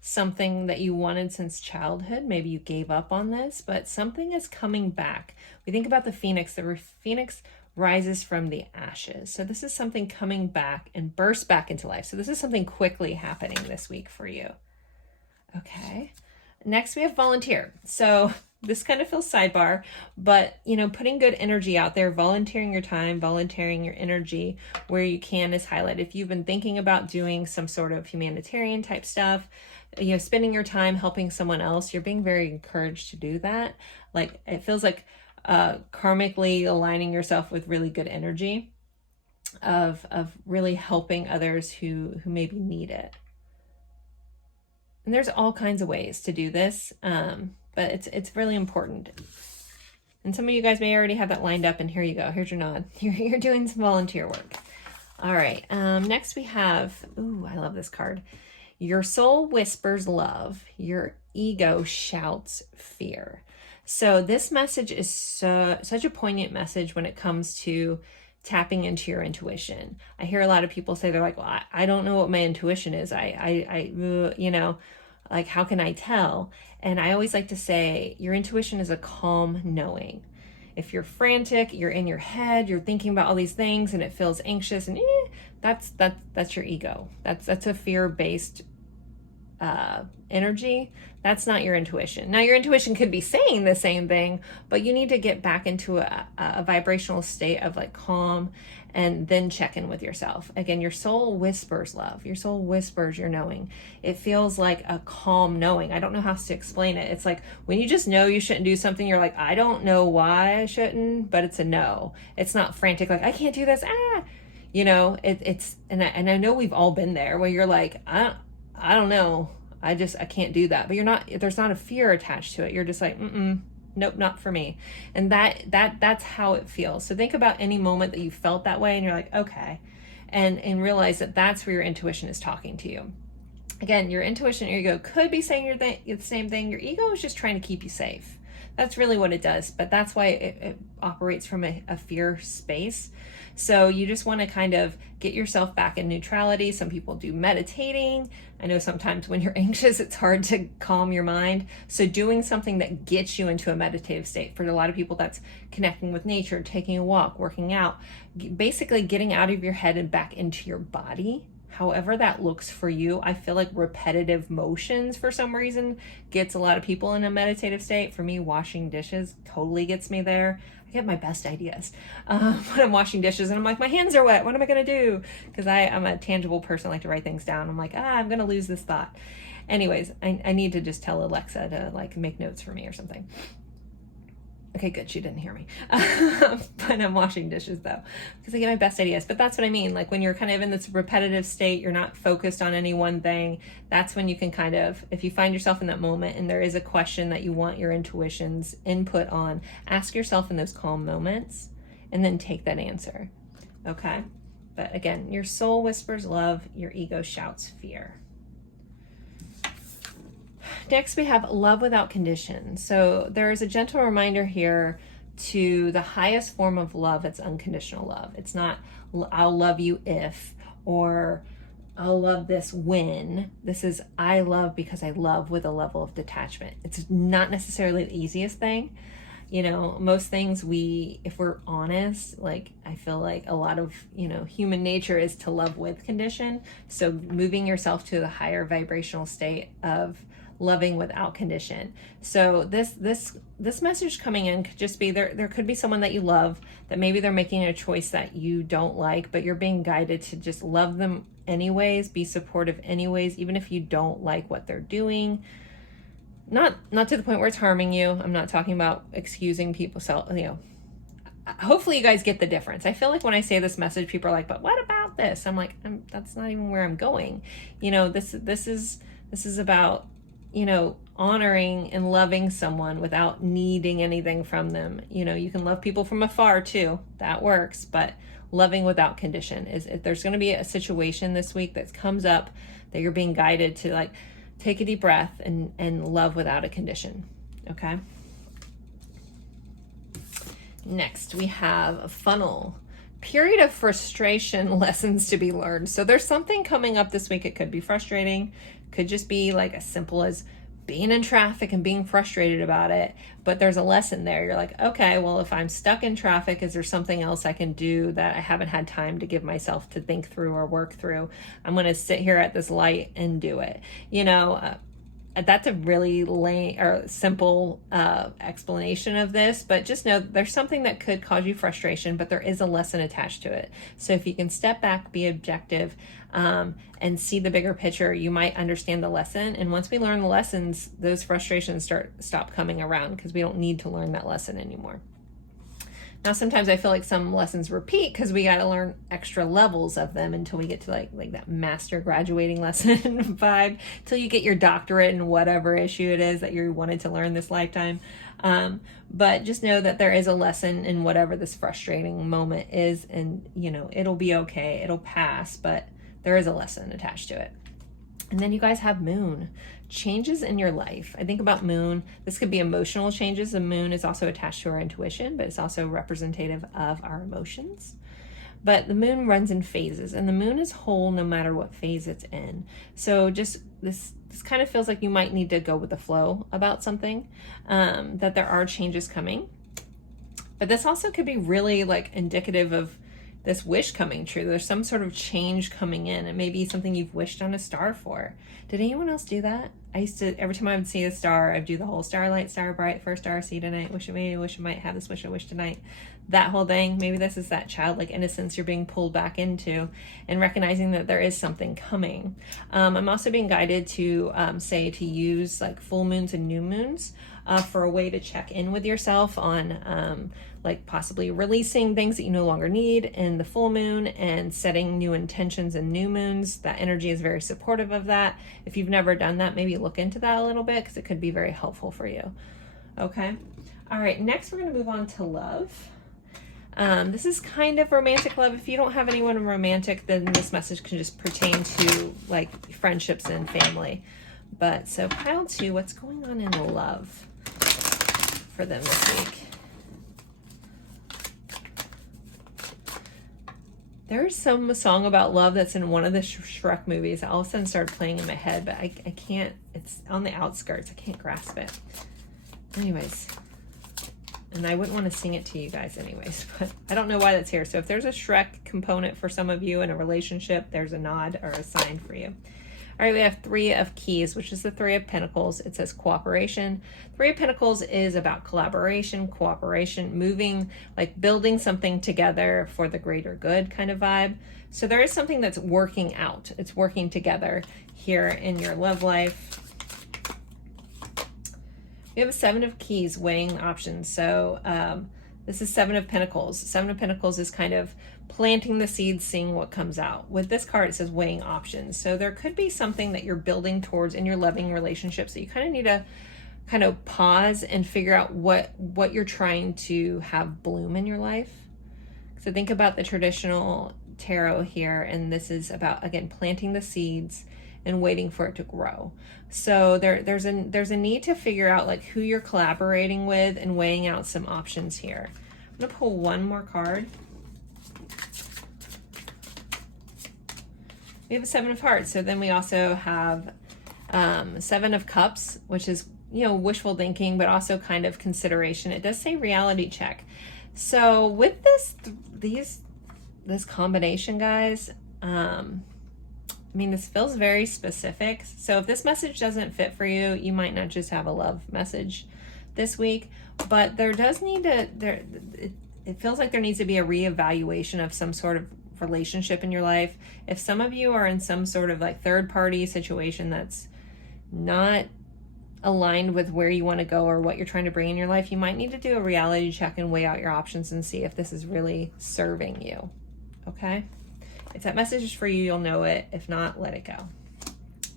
something that you wanted since childhood. Maybe you gave up on this, but something is coming back. We think about the phoenix. The phoenix rises from the ashes. So this is something coming back and burst back into life. So this is something quickly happening this week for you. Okay. Next we have volunteer. So this kind of feels sidebar, but you know, putting good energy out there, volunteering your time, volunteering your energy where you can is highlighted. If you've been thinking about doing some sort of humanitarian type stuff, you know, spending your time helping someone else, you're being very encouraged to do that. Like, it feels like karmically aligning yourself with really good energy of really helping others who maybe need it. And there's all kinds of ways to do this, but it's really important. And some of you guys may already have that lined up, and here you go. Here's your nod. You're doing some volunteer work. All right. Next we have, ooh, I love this card. Your soul whispers love. Your ego shouts fear. So this message is such a poignant message when it comes to tapping into your intuition. I hear a lot of people say, they're like, well, I don't know what my intuition is. You know, like, how can I tell? And I always like to say, your intuition is a calm knowing. If you're frantic, you're in your head, you're thinking about all these things and it feels anxious, and that's your ego. That's a fear-based energy. That's not your intuition. Now, your intuition could be saying the same thing, but you need to get back into a vibrational state of like calm, and then check in with yourself. Again, your soul whispers love. Your soul whispers your knowing. It feels like a calm knowing. I don't know how to explain it. It's like when you just know you shouldn't do something, you're like, I don't know why I shouldn't, but it's a no. It's not frantic, like, I can't do this. You know, it's, and I know we've all been there where you're like, I don't know. I can't do that. But you're not, there's not a fear attached to it. You're just like, nope, not for me. And that's how it feels. So think about any moment that you felt that way and you're like, okay. And realize that that's where your intuition is talking to you. Again, your intuition, your ego could be saying the same thing. Your ego is just trying to keep you safe. That's really what it does. But that's why it operates from a fear space. So you just want to kind of get yourself back in neutrality. Some people do meditating. I know sometimes when you're anxious, it's hard to calm your mind. So doing something that gets you into a meditative state. For a lot of people, that's connecting with nature, taking a walk, working out, basically getting out of your head and back into your body. However that looks for you. I feel like repetitive motions for some reason gets a lot of people in a meditative state. For me, washing dishes totally gets me there. I get my best ideas when I'm washing dishes and I'm like, my hands are wet. What am I going to do? Because I'm a tangible person. I like to write things down. I'm like, I'm going to lose this thought. Anyways, I need to just tell Alexa to like make notes for me or something. Okay, good. She didn't hear me. But I'm washing dishes though, because I get my best ideas. But that's what I mean. Like when you're kind of in this repetitive state, you're not focused on any one thing. That's when you can kind of, if you find yourself in that moment and there is a question that you want your intuition's input on, ask yourself in those calm moments and then take that answer. Okay. But again, your soul whispers love, your ego shouts fear. Next, we have love without condition. So there is a gentle reminder here to the highest form of love. It's unconditional love. It's not, I'll love you if, or I'll love this when. This is, I love because I love with a level of detachment. It's not necessarily the easiest thing. You know, most things if we're honest, like I feel like a lot of, you know, human nature is to love with condition. So moving yourself to the higher vibrational state of loving without condition. So this message coming in could just be there could be someone that you love that maybe they're making a choice that you don't like, but you're being guided to just love them anyways, be supportive anyways, even if you don't like what they're doing. Not to the point where it's harming you. I'm not talking about excusing people. So, you know, hopefully you guys get the difference. I feel like when I say this message, people are like, but what about this? I'm like, that's not even where I'm going. You know, this is about, you know, honoring and loving someone without needing anything from them. You know, you can love people from afar too. That works, but loving without condition is, if there's going to be a situation this week that comes up that you're being guided to, like, take a deep breath and love without a condition. Okay. Next, we have a funnel. Period of frustration, lessons to be learned. So there's something coming up this week. It could be frustrating. Could just be like as simple as being in traffic and being frustrated about it. But there's a lesson there. You're like, okay, well, if I'm stuck in traffic, is there something else I can do that I haven't had time to give myself to think through or work through? I'm going to sit here at this light and do it. You know, that's a really lame or simple explanation of this, but just know there's something that could cause you frustration, but there is a lesson attached to it. So if you can step back, be objective, and see the bigger picture, you might understand the lesson. And once we learn the lessons, those frustrations stop coming around, because we don't need to learn that lesson anymore. Now, sometimes I feel like some lessons repeat because we got to learn extra levels of them until we get to like that master graduating lesson vibe, till you get your doctorate in whatever issue it is that you wanted to learn this lifetime. But just know that there is a lesson in whatever this frustrating moment is, and you know, it'll be okay. It'll pass, but there is a lesson attached to it. And then you guys have moon. Changes in your life. I think about moon, this could be emotional changes. The moon is also attached to our intuition, but it's also representative of our emotions. But the moon runs in phases, and the moon is whole no matter what phase it's in. So just this kind of feels like you might need to go with the flow about something, that there are changes coming. But this also could be really like indicative of this wish coming true. There's some sort of change coming in. It may be something you've wished on a star for. Did anyone else do that? I used to, every time I would see a star, I'd do the whole starlight, star bright, first star I see tonight, wish it may, wish I might have this wish I wish tonight. That whole thing. Maybe this is that childlike innocence you're being pulled back into, and recognizing that there is something coming. I'm also being guided to say to use like full moons and new moons for a way to check in with yourself on like possibly releasing things that you no longer need in the full moon, and setting new intentions in new moons. That energy is very supportive of that. If you've never done that, maybe look into that a little bit, because it could be very helpful for you. Okay. All right. Next, we're going to move on to love. This is kind of romantic love. If you don't have anyone romantic, then this message can just pertain to like friendships and family. But so pile 2, what's going on in love for them this week? There's some song about love that's in one of the Shrek movies. All of a sudden started playing in my head, but I can't, it's on the outskirts. I can't grasp it. Anyways, and I wouldn't want to sing it to you guys anyways, but I don't know why that's here. So if there's a Shrek component for some of you in a relationship, there's a nod or a sign for you. All right, we have 3 of keys, which is the 3 of pentacles. It says cooperation. 3 of pentacles is about collaboration, cooperation, moving, like building something together for the greater good kind of vibe. So there is something that's working out. It's working together here in your love life. We have a 7 of keys, weighing options. So this is 7 of pentacles. 7 of pentacles is kind of planting the seeds, seeing what comes out. With this card, it says weighing options. So there could be something that you're building towards in your loving relationships that you kind of need to kind of pause and figure out what you're trying to have bloom in your life. So think about the traditional tarot here, and this is about, again, planting the seeds and waiting for it to grow. So there's a need to figure out like who you're collaborating with and weighing out some options here. I'm gonna pull one more card. We have a 7 of hearts. So then we also have 7 of cups, which is wishful thinking, but also kind of consideration. It does say reality check. So with this combination, guys, this feels very specific. So if this message doesn't fit for you, you might not just have a love message this week, but there does need to, it feels like there needs to be a reevaluation of some sort of relationship in your life. If some of you are in some sort of like third party situation that's not aligned with where you want to go or what you're trying to bring in your life, you might need to do a reality check and weigh out your options and see if this is really serving you. Okay? If that message is for you, you'll know it. If not, let it go.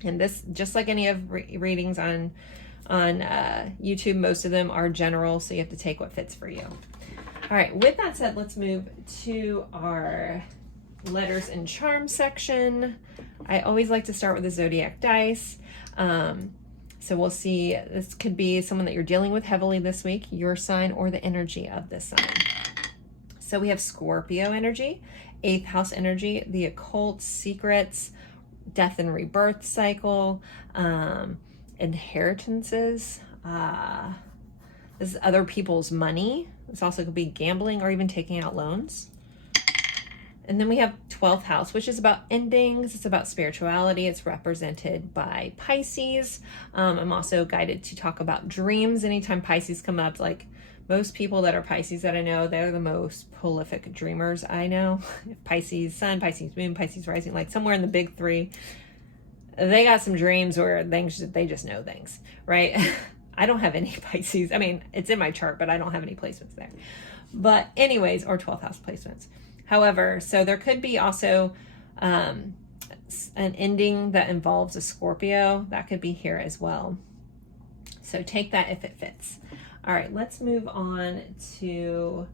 And this, just like any of readings on YouTube, most of them are general, so you have to take what fits for you. All right, with that said, let's move to our letters and charms section. I always like to start with the zodiac dice. So we'll see, this could be someone that you're dealing with heavily this week, your sign, or the energy of this sign. So we have Scorpio energy, 8th house energy, the occult, secrets, death and rebirth cycle, inheritances. This is other people's money. This also could be gambling or even taking out loans. And then we have 12th house, which is about endings. It's about spirituality. It's represented by Pisces. I'm also guided to talk about dreams. Anytime Pisces come up, like most people that are Pisces that I know, they're the most prolific dreamers I know. Pisces sun, Pisces moon, Pisces rising, like somewhere in the big three, they got some dreams where they just know things, right? I don't have any Pisces. It's in my chart, but I don't have any placements there. But anyways, or 12th house placements. However, so there could be also an ending that involves a Scorpio. That could be here as well. So take that if it fits. All right, let's move on to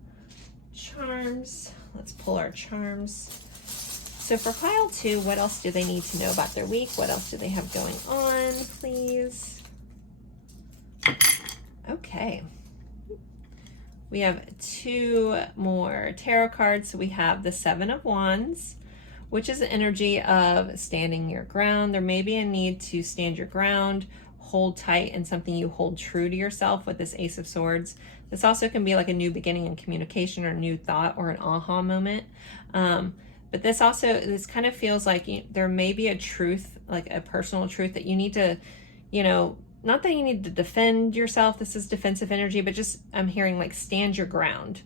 charms. Let's pull our charms. So for pile 2, what else do they need to know about their week? What else do they have going on, please? Okay. We have 2 more tarot cards. So we have the 7 of Wands, which is the energy of standing your ground. There may be a need to stand your ground, hold tight, and something you hold true to yourself with this Ace of Swords. This also can be like a new beginning in communication or a new thought or an aha moment. But this kind of feels like there may be a truth, like a personal truth that you need to, not that you need to defend yourself. This is defensive energy, but just I'm hearing like stand your ground.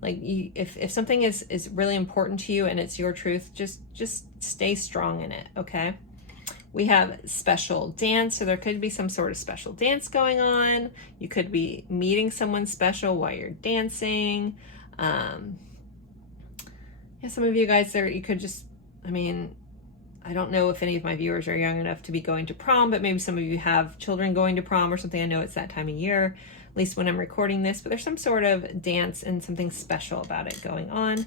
Like if something is really important to you and it's your truth, just stay strong in it, okay? We have special dance, so there could be some sort of special dance going on. You could be meeting someone special while you're dancing. Some of you guys there, you could just, I don't know if any of my viewers are young enough to be going to prom, but maybe some of you have children going to prom or something. I know it's that time of year, at least when I'm recording this, but there's some sort of dance and something special about it going on.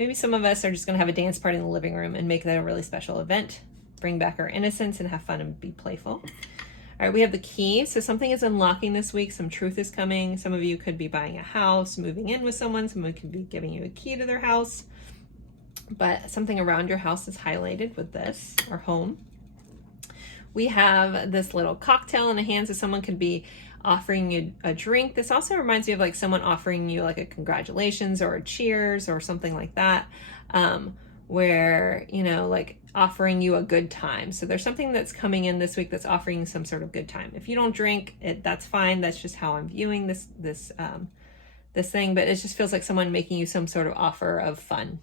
Maybe some of us are just going to have a dance party in the living room and make that a really special event. Bring back our innocence and have fun and be playful. All right, we have the key. So something is unlocking this week. Some truth is coming. Some of you could be buying a house, moving in with someone. Someone could be giving you a key to their house. But something around your house is highlighted with this, or home. We have this little cocktail in the hands of someone could be offering you a drink. This also reminds me of like someone offering you like a congratulations or a cheers or something like that, where, like offering you a good time. So there's something that's coming in this week that's offering you some sort of good time. If you don't drink, that's fine. That's just how I'm viewing this thing, but it just feels like someone making you some sort of offer of fun.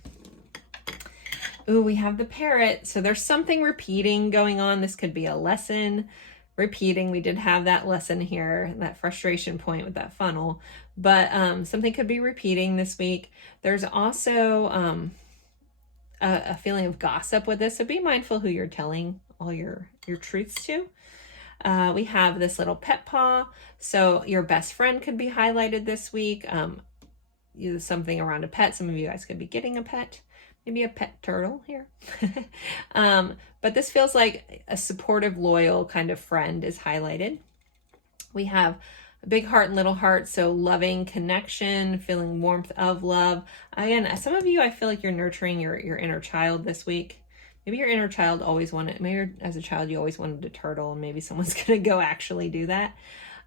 Ooh, we have the parrot. So there's something repeating going on. This could be a lesson repeating. We did have that lesson here, that frustration point with that funnel, but something could be repeating this week. There's also a feeling of gossip with this. So be mindful who you're telling all your truths to. We have this little pet paw. So your best friend could be highlighted this week. Something around a pet. Some of you guys could be getting a pet. Maybe a pet turtle here. But this feels like a supportive, loyal kind of friend is highlighted. We have a big heart and little heart. So loving connection, feeling warmth of love. Again, some of you, I feel like you're nurturing your inner child this week. Maybe your inner child maybe as a child, you always wanted a turtle, and maybe someone's going to go actually do that.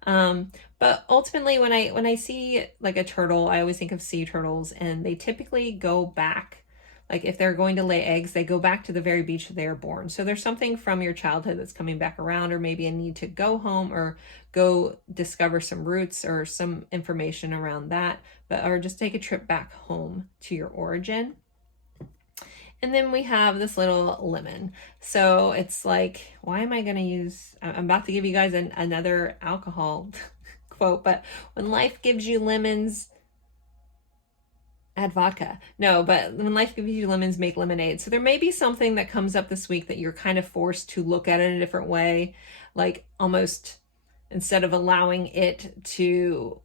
But ultimately, when I see like a turtle, I always think of sea turtles, and they typically go back. Like if they're going to lay eggs, they go back to the very beach they were born. So there's something from your childhood that's coming back around, or maybe a need to go home or go discover some roots or some information around that, but or just take a trip back home to your origin. And then we have this little lemon. So it's like, why am I going to use, I'm about to give you guys another alcohol quote, but when life gives you lemons, add vodka. No, but when life gives you lemons, make lemonade. So there may be something that comes up this week that you're kind of forced to look at it in a different way, like almost instead of allowing it to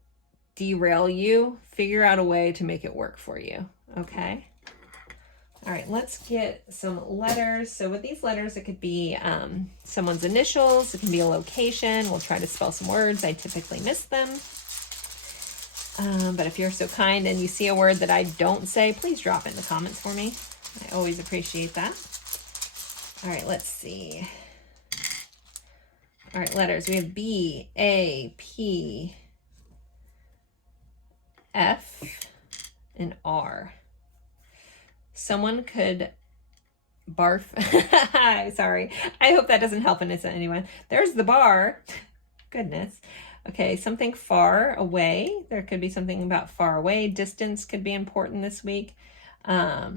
derail you, figure out a way to make it work for you. Okay. All right, let's get some letters. So with these letters, it could be someone's initials. It can be a location. We'll try to spell some words. I typically miss them. But if you're so kind and you see a word that I don't say, please drop it in the comments for me. I always appreciate that. All right, let's see. All right, letters. We have B, A, P, F, and R. Someone could barf. Sorry. I hope that doesn't help anyone. There's the bar. Goodness. Okay, something far away. There could be something about far away. Distance could be important this week. Par.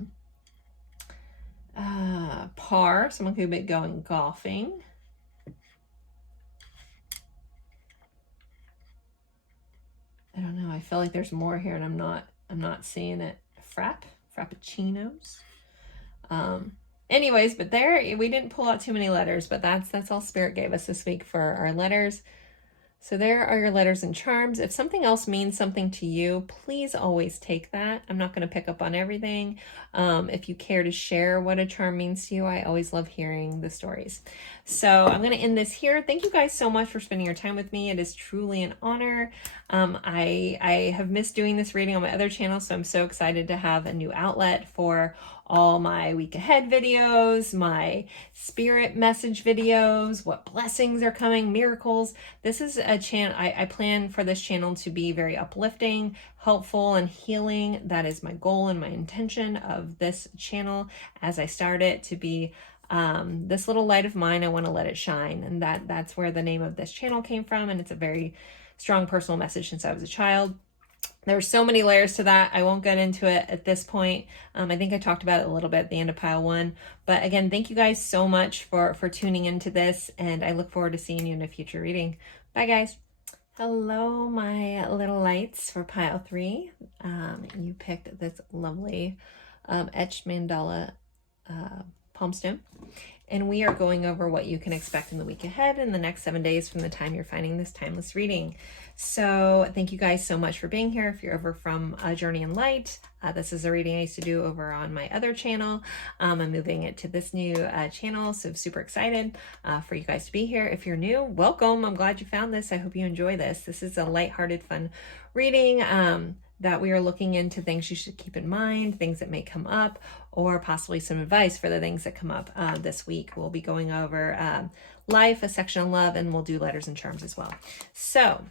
Someone could be going golfing. I don't know. I feel like there's more here, and I'm not seeing it. Frappuccinos. Anyways, but there we didn't pull out too many letters, but that's all Spirit gave us this week for our letters. So there are your letters and charms. If something else means something to you, please always take that. I'm not going to pick up on everything. If you care to share what a charm means to you, I always love hearing the stories. So I'm going to end this here. Thank you guys so much for spending your time with me. It is truly an honor. I have missed doing this reading on my other channel, so I'm so excited to have a new outlet for all my week ahead videos, my spirit message videos, what blessings are coming, miracles. This is a channel, I plan for this channel to be very uplifting, helpful, and healing. That is my goal and my intention of this channel as I start it, to be this little light of mine. I want to let it shine, and that's where the name of this channel came from, and it's a very strong personal message since I was a child. There's so many layers to that. I won't get into it at this point. I think I talked about it a little bit at the end of pile 1. But again, thank you guys so much for tuning into this, and I look forward to seeing you in a future reading. Bye, guys. Hello, my little lights for pile 3. You picked this lovely etched mandala palm stone. And we are going over what you can expect in the week ahead in the next 7 days from the time you're finding this timeless reading. So thank you guys so much for being here. If you're over from Journey in Light, this is a reading I used to do over on my other channel. I'm moving it to this new channel, so I'm super excited for you guys to be here. If you're new, welcome. I'm glad you found this. I hope you enjoy this. This is a lighthearted, fun reading that we are looking into things you should keep in mind, things that may come up, or possibly some advice for the things that come up this week. We'll be going over life, a section on love, and we'll do letters and charms as well. So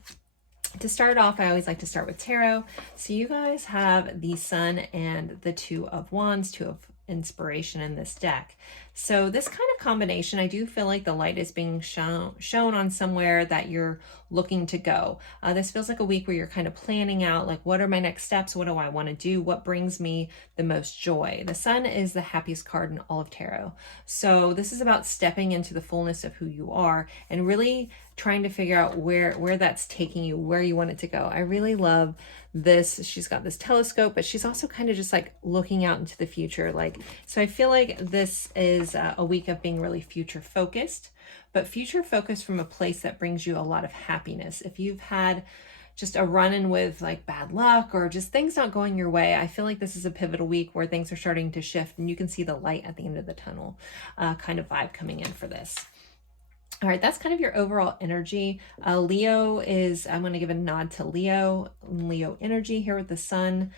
to start off, I always like to start with tarot. So you guys have the Sun and the Two of Wands, Two of Inspiration in this deck. So this kind of combination, I do feel like the light is being shown on somewhere that you're looking to go. This feels like a week where you're kind of planning out, like, what are my next steps? What do I want to do? What brings me the most joy? The Sun is the happiest card in all of tarot. So this is about stepping into the fullness of who you are and really trying to figure out where that's taking you, where you want it to go. I really love this. She's got this telescope, but she's also kind of just like looking out into the future. Like, so I feel like this is a week of being really future focused, but future focused from a place that brings you a lot of happiness. If you've had just a run-in with like bad luck or just things not going your way, I feel like this is a pivotal week where things are starting to shift and you can see the light at the end of the tunnel kind of vibe coming in for this. All right, that's kind of your overall energy. Leo is, I'm going to give a nod to Leo energy here with the Sun.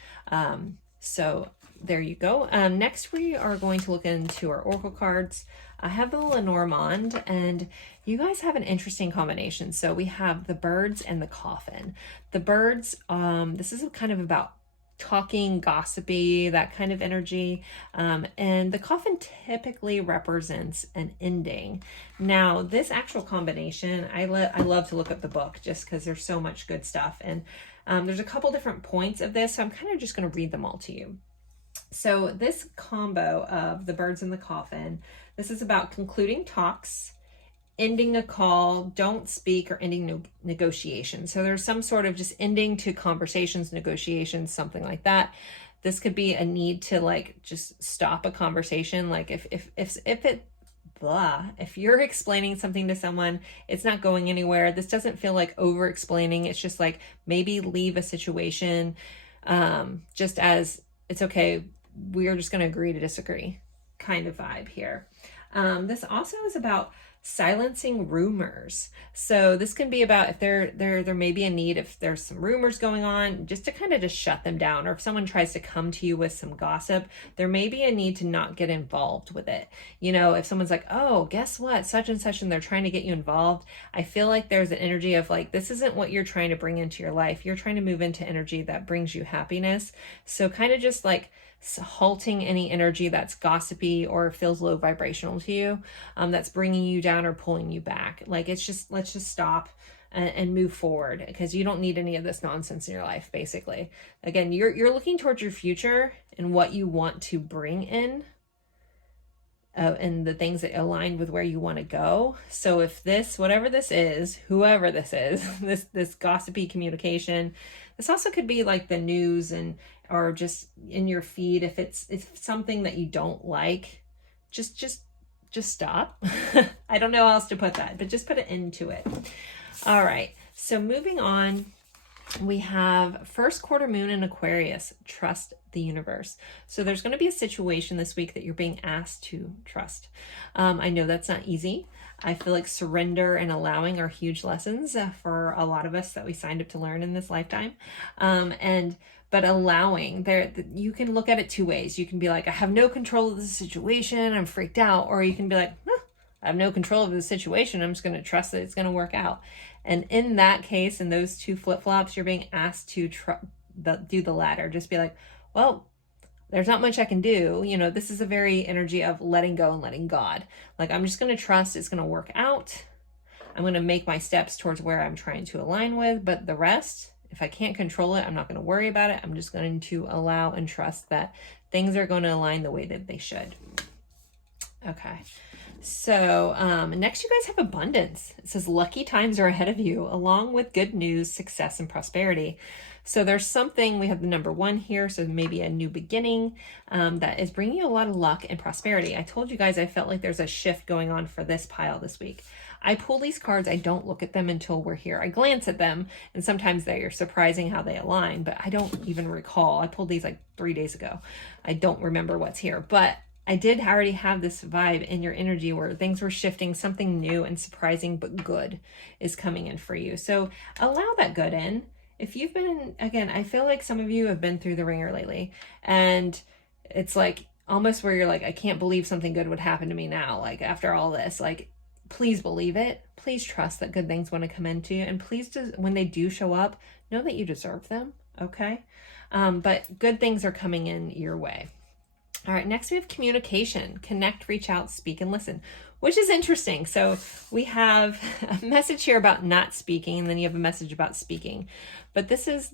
So there you go. Next, we are going to look into our oracle cards. I have the Lenormand, and you guys have an interesting combination. So we have the birds and the coffin. The birds, this is kind of about talking, gossipy, that kind of energy. And the coffin typically represents an ending. Now, this actual combination, I love to look up the book just because there's so much good stuff. And there's a couple different points of this, so I'm kind of just going to read them all to you. So this combo of the birds and the coffin, this is about concluding talks, ending a call, don't speak, or ending negotiations. So there's some sort of just ending to conversations, negotiations, something like that. This could be a need to like just stop a conversation. Like if you're explaining something to someone, it's not going anywhere. This doesn't feel like over explaining. It's just like maybe leave a situation just as it's okay. We're just going to agree to disagree kind of vibe here. This also is about silencing rumors. So this can be about if there may be a need, if there's some rumors going on, just to kind of just shut them down. Or if someone tries to come to you with some gossip, there may be a need to not get involved with it. You know, if someone's like, oh, guess what, such and such, and they're trying to get you involved, I feel like there's an energy of like, this isn't what you're trying to bring into your life. You're trying to move into energy that brings you happiness. So kind of just like halting any energy that's gossipy or feels low vibrational to you, that's bringing you down or pulling you back. Like it's just, let's just stop and move forward, because you don't need any of this nonsense in your life. Basically, again, you're looking towards your future and what you want to bring in, and the things that align with where you want to go. So if this, whatever this is, whoever this is, this gossipy communication, this also could be like the news or just in your feed. If it's something that you don't like, just stop. I don't know how else to put that, but just put an end to it. All right. So moving on, we have first quarter moon in Aquarius. Trust the universe. So there's going to be a situation this week that you're being asked to trust. I know that's not easy. I feel like surrender and allowing are huge lessons for a lot of us that we signed up to learn in this lifetime. But allowing, you can look at it two ways. You can be like, I have no control of the situation, I'm freaked out. Or you can be like, I have no control of the situation, I'm just going to trust that it's going to work out. And in that case, in those two flip-flops, you're being asked to do the latter. Just be like, well, there's not much I can do. You know, this is a very energy of letting go and letting God. Like, I'm just going to trust it's going to work out. I'm going to make my steps towards where I'm trying to align with, but the rest, if I can't control it, I'm not going to worry about it. I'm just going to allow and trust that things are going to align the way that they should. Okay. So next, you guys have abundance. It says lucky times are ahead of you, along with good news, success, and prosperity. So there's something, we have the number 1 here, so maybe a new beginning that is bringing you a lot of luck and prosperity. I told you guys I felt like there's a shift going on for this pile this week. I pull these cards, I don't look at them until we're here. I glance at them, and sometimes they are surprising how they align, but I don't even recall. I pulled these like 3 days ago. I don't remember what's here, but I did already have this vibe in your energy where things were shifting, something new and surprising but good is coming in for you. So allow that good in. If you've been, again, I feel like some of you have been through the ringer lately, and it's like almost where you're like, I can't believe something good would happen to me now. Like after all this, like, please believe it. Please trust that good things want to come into you. And please, just, when they do show up, know that you deserve them. Okay. But good things are coming in your way. All right, next we have communication. Connect, reach out, speak, and listen, which is interesting. So we have a message here about not speaking, and then you have a message about speaking. But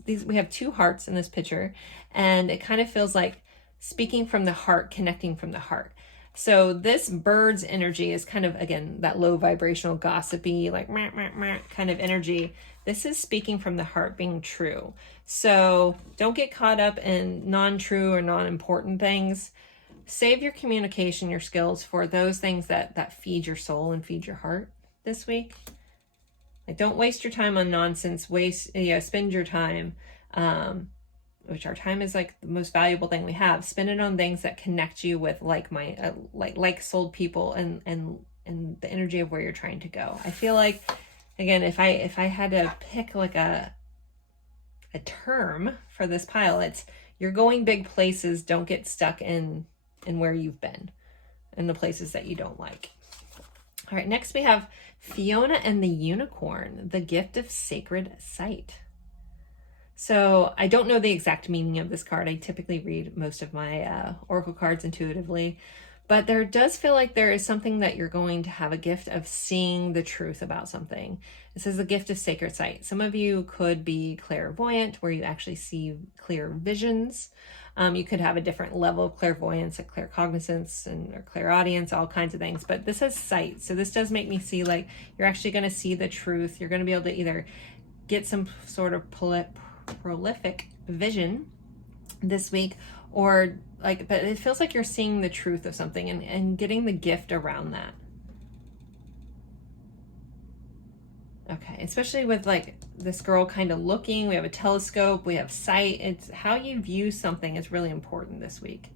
we have 2 hearts in this picture, and it kind of feels like speaking from the heart, connecting from the heart. So this bird's energy is kind of, again, that low vibrational, gossipy, like meh, meh, meh kind of energy. This is speaking from the heart, being true. So don't get caught up in non-true or non-important things. Save your communication, your skills for those things that feed your soul and feed your heart this week. Like, don't waste your time on nonsense. Spend your time, which our time is like the most valuable thing we have. Spend it on things that connect you with like-souled people and the energy of where you're trying to go. I feel like, again, if I had to pick like a term for this pile, it's you're going big places. Don't get stuck in where you've been, in the places that you don't like. All right, next we have Fiona and the Unicorn, the gift of sacred sight. So I don't know the exact meaning of this card. I typically read most of my oracle cards intuitively, but there does feel like there is something that you're going to have a gift of seeing the truth about something. It says the gift of sacred sight. Some of you could be clairvoyant, where you actually see clear visions. You could have a different level of clairvoyance, like claircognizance or clairaudience, all kinds of things. But this is sight. So this does make me see like you're actually going to see the truth. You're going to be able to either get some sort of prolific vision this week, or like, but it feels like you're seeing the truth of something and getting the gift around that. Okay, especially with like this girl kind of looking, we have a telescope, we have sight. It's how you view something is really important this week.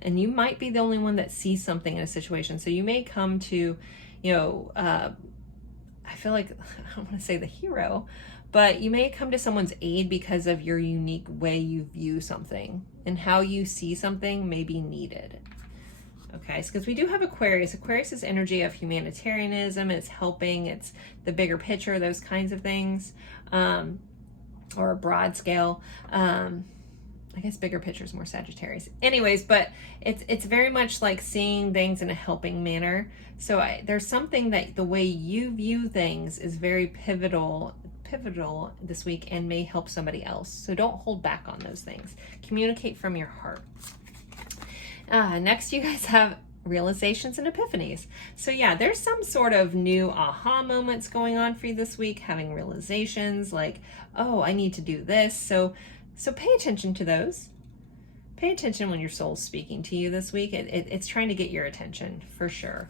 And you might be the only one that sees something in a situation. So you may come to, you know, I feel like, I don't want to say the hero, but you may come to someone's aid because of your unique way you view something, and how you see something may be needed. Okay, because we do have Aquarius. Aquarius is energy of humanitarianism. It's helping. It's the bigger picture, those kinds of things, or a broad scale. I guess bigger picture is more Sagittarius. Anyways, but it's very much like seeing things in a helping manner. So there's something that the way you view things is very pivotal this week and may help somebody else. So don't hold back on those things. Communicate from your heart. Next, you guys have realizations and epiphanies. So yeah, there's some sort of new aha moments going on for you this week, having realizations like, oh, I need to do this. So pay attention to those. Pay attention when your soul's speaking to you this week. It's trying to get your attention for sure.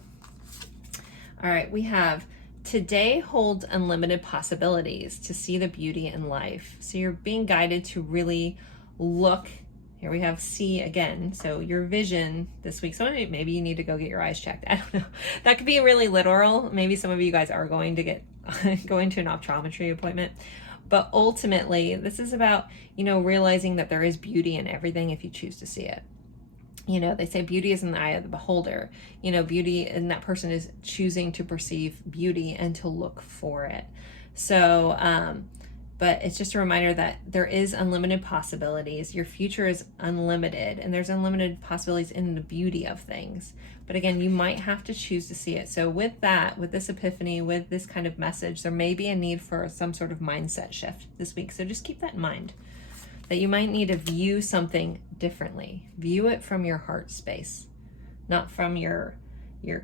All right, we have today holds unlimited possibilities to see the beauty in life. So you're being guided to really look. Here we have see again. So your vision this week. So maybe you need to go get your eyes checked. I don't know. That could be really literal. Maybe some of you guys are going to going to an optometry appointment. But ultimately, this is about, you know, realizing that there is beauty in everything if you choose to see it. You know, they say beauty is in the eye of the beholder. You know, beauty, and that person is choosing to perceive beauty and to look for it. So, but it's just a reminder that there is unlimited possibilities. Your future is unlimited, and there's unlimited possibilities in the beauty of things. But again, you might have to choose to see it. So with that, with this epiphany, with this kind of message, there may be a need for some sort of mindset shift this week. So just keep that in mind, that you might need to view something differently. View it from your heart space, not from your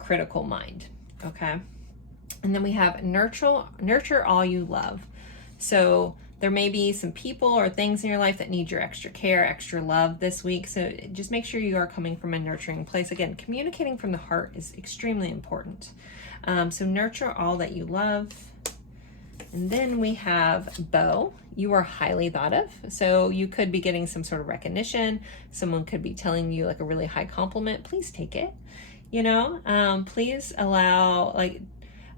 critical mind, okay? And then we have nurture all you love. So there may be some people or things in your life that need your extra care, extra love this week. So just make sure you are coming from a nurturing place. Again, communicating from the heart is extremely important. So nurture all that you love. And then we have Bo. You are highly thought of. So you could be getting some sort of recognition. Someone could be telling you like a really high compliment. Please take it. You know, please allow, like,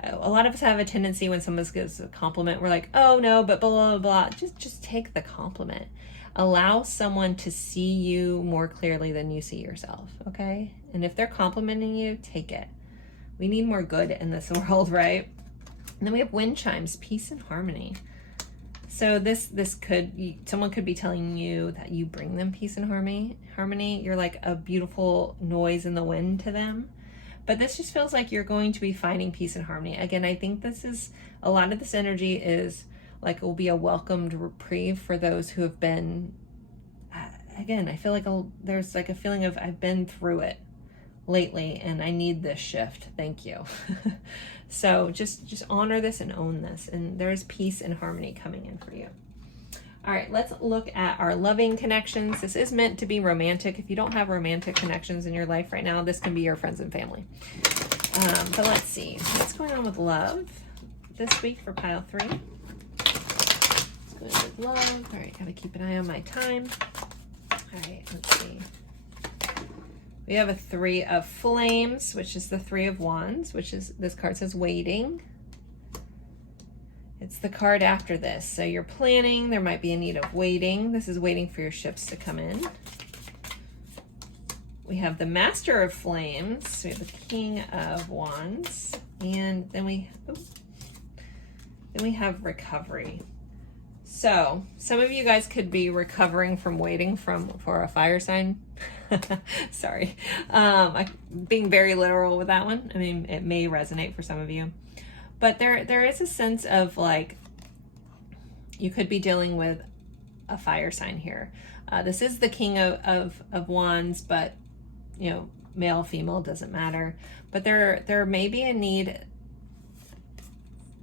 a lot of us have a tendency when someone gives a compliment, we're like, oh no, but blah, blah, blah. Just take the compliment. Allow someone to see you more clearly than you see yourself, okay? And if they're complimenting you, take it. We need more good in this world, right? And then we have wind chimes, peace and harmony. So this someone could be telling you that you bring them peace and harmony. You're like a beautiful noise in the wind to them. But this just feels like you're going to be finding peace and harmony. Again, I think a lot of this energy is like, it will be a welcomed reprieve for those who have been, again, I feel like there's like a feeling of I've been through it lately and I need this shift. Thank you. So just honor this and own this. And there's peace and harmony coming in for you. All right, let's look at our loving connections. This is meant to be romantic. If you don't have romantic connections in your life right now, this can be your friends and family. But let's see. What's going on with love this week for pile 3? What's going on with love? All right, gotta keep an eye on my time. All right, let's see. We have a 3 of flames, which is the 3 of wands, which is, this card says waiting. It's the card after this. So you're planning, there might be a need of waiting. This is waiting for your ships to come in. We have the Master of Flames. We have the King of Wands. And then we have recovery. So some of you guys could be recovering from waiting for a fire sign. Sorry. I'm being very literal with that one. I mean, it may resonate for some of you. But there is a sense of like, you could be dealing with a fire sign here. This is the King of Wands, but you know, male, female, doesn't matter. But there may be a need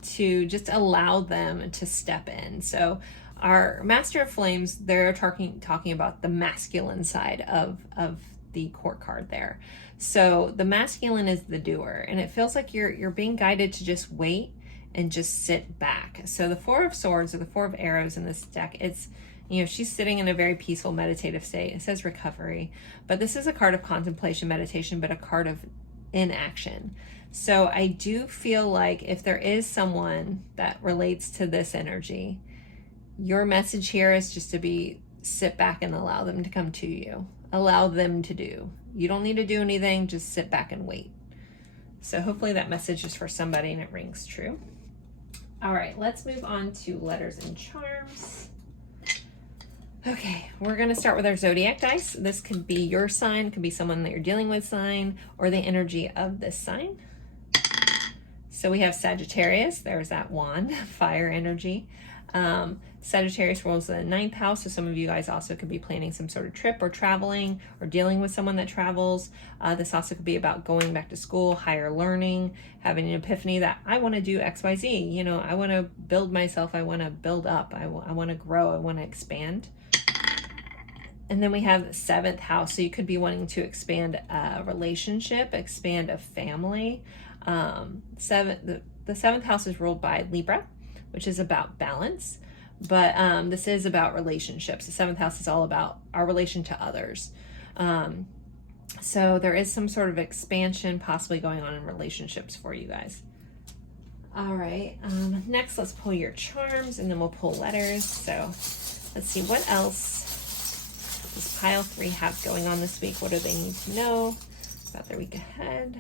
to just allow them to step in. So our Master of Flames, they're talking about the masculine side of the court card there. So the masculine is the doer, and it feels like you're being guided to just wait and just sit back. So the Four of Swords or the Four of Arrows in this deck, it's, you know, she's sitting in a very peaceful meditative state. It says recovery, but this is a card of contemplation, meditation, but a card of inaction. So I do feel like if there is someone that relates to this energy, your message here is just to sit back and allow them to come to you. Allow them to do. You don't need to do anything, just sit back and wait. So hopefully that message is for somebody and it rings true. All right, let's move on to letters and charms. Okay, we're going to start with our zodiac dice. This could be your sign, could be someone that you're dealing with sign, or the energy of this sign. So we have Sagittarius, there's that wand, fire energy. Sagittarius rules the ninth house, so some of you guys also could be planning some sort of trip or traveling or dealing with someone that travels. This also could be about going back to school, higher learning, having an epiphany that I want to do XYZ. You know, I want to build myself, I want to build up, I want to grow, I want to expand. And then we have the seventh house, so you could be wanting to expand a relationship, expand a family. The seventh house is ruled by Libra, which is about balance. But this is about relationships. The seventh house is all about our relation to others. So there is some sort of expansion possibly going on in relationships for you guys. All right, next let's pull your charms and then we'll pull letters. So let's see, what else does pile 3 have going on this week? What do they need to know about their week ahead?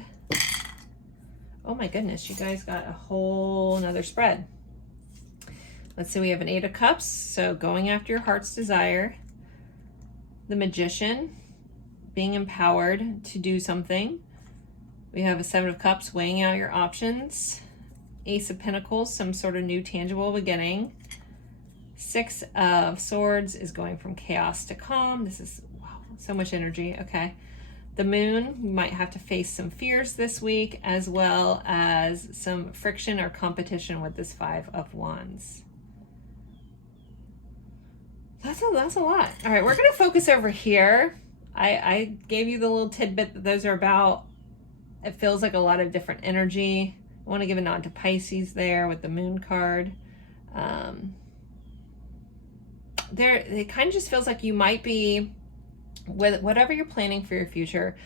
Oh my goodness, you guys got a whole nother spread. Let's see, we have an 8 of Cups, so going after your heart's desire. The Magician, being empowered to do something. We have a 7 of Cups, weighing out your options. Ace of Pentacles, some sort of new tangible beginning. 6 of Swords is going from chaos to calm. This is, wow, so much energy, okay. The Moon, you might have to face some fears this week, as well as some friction or competition with this 5 of Wands. That's a lot. All right, we're going to focus over here. I gave you the little tidbit that those are about. It feels like a lot of different energy. I want to give a nod to Pisces there with the Moon card. It kind of just feels like you might be, with whatever you're planning for your future,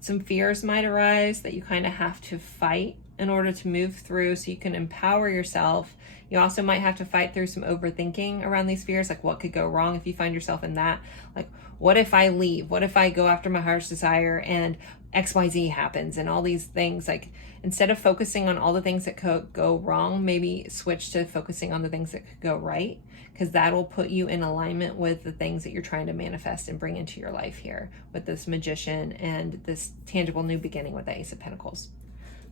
some fears might arise that you kind of have to fight in order to move through so you can empower yourself. You also might have to fight through some overthinking around these fears, like what could go wrong if you find yourself in that. Like, what if I leave? What if I go after my heart's desire and XYZ happens and all these things? Like, instead of focusing on all the things that could go wrong, maybe switch to focusing on the things that could go right, because that will put you in alignment with the things that you're trying to manifest and bring into your life here with this Magician and this tangible new beginning with the Ace of Pentacles.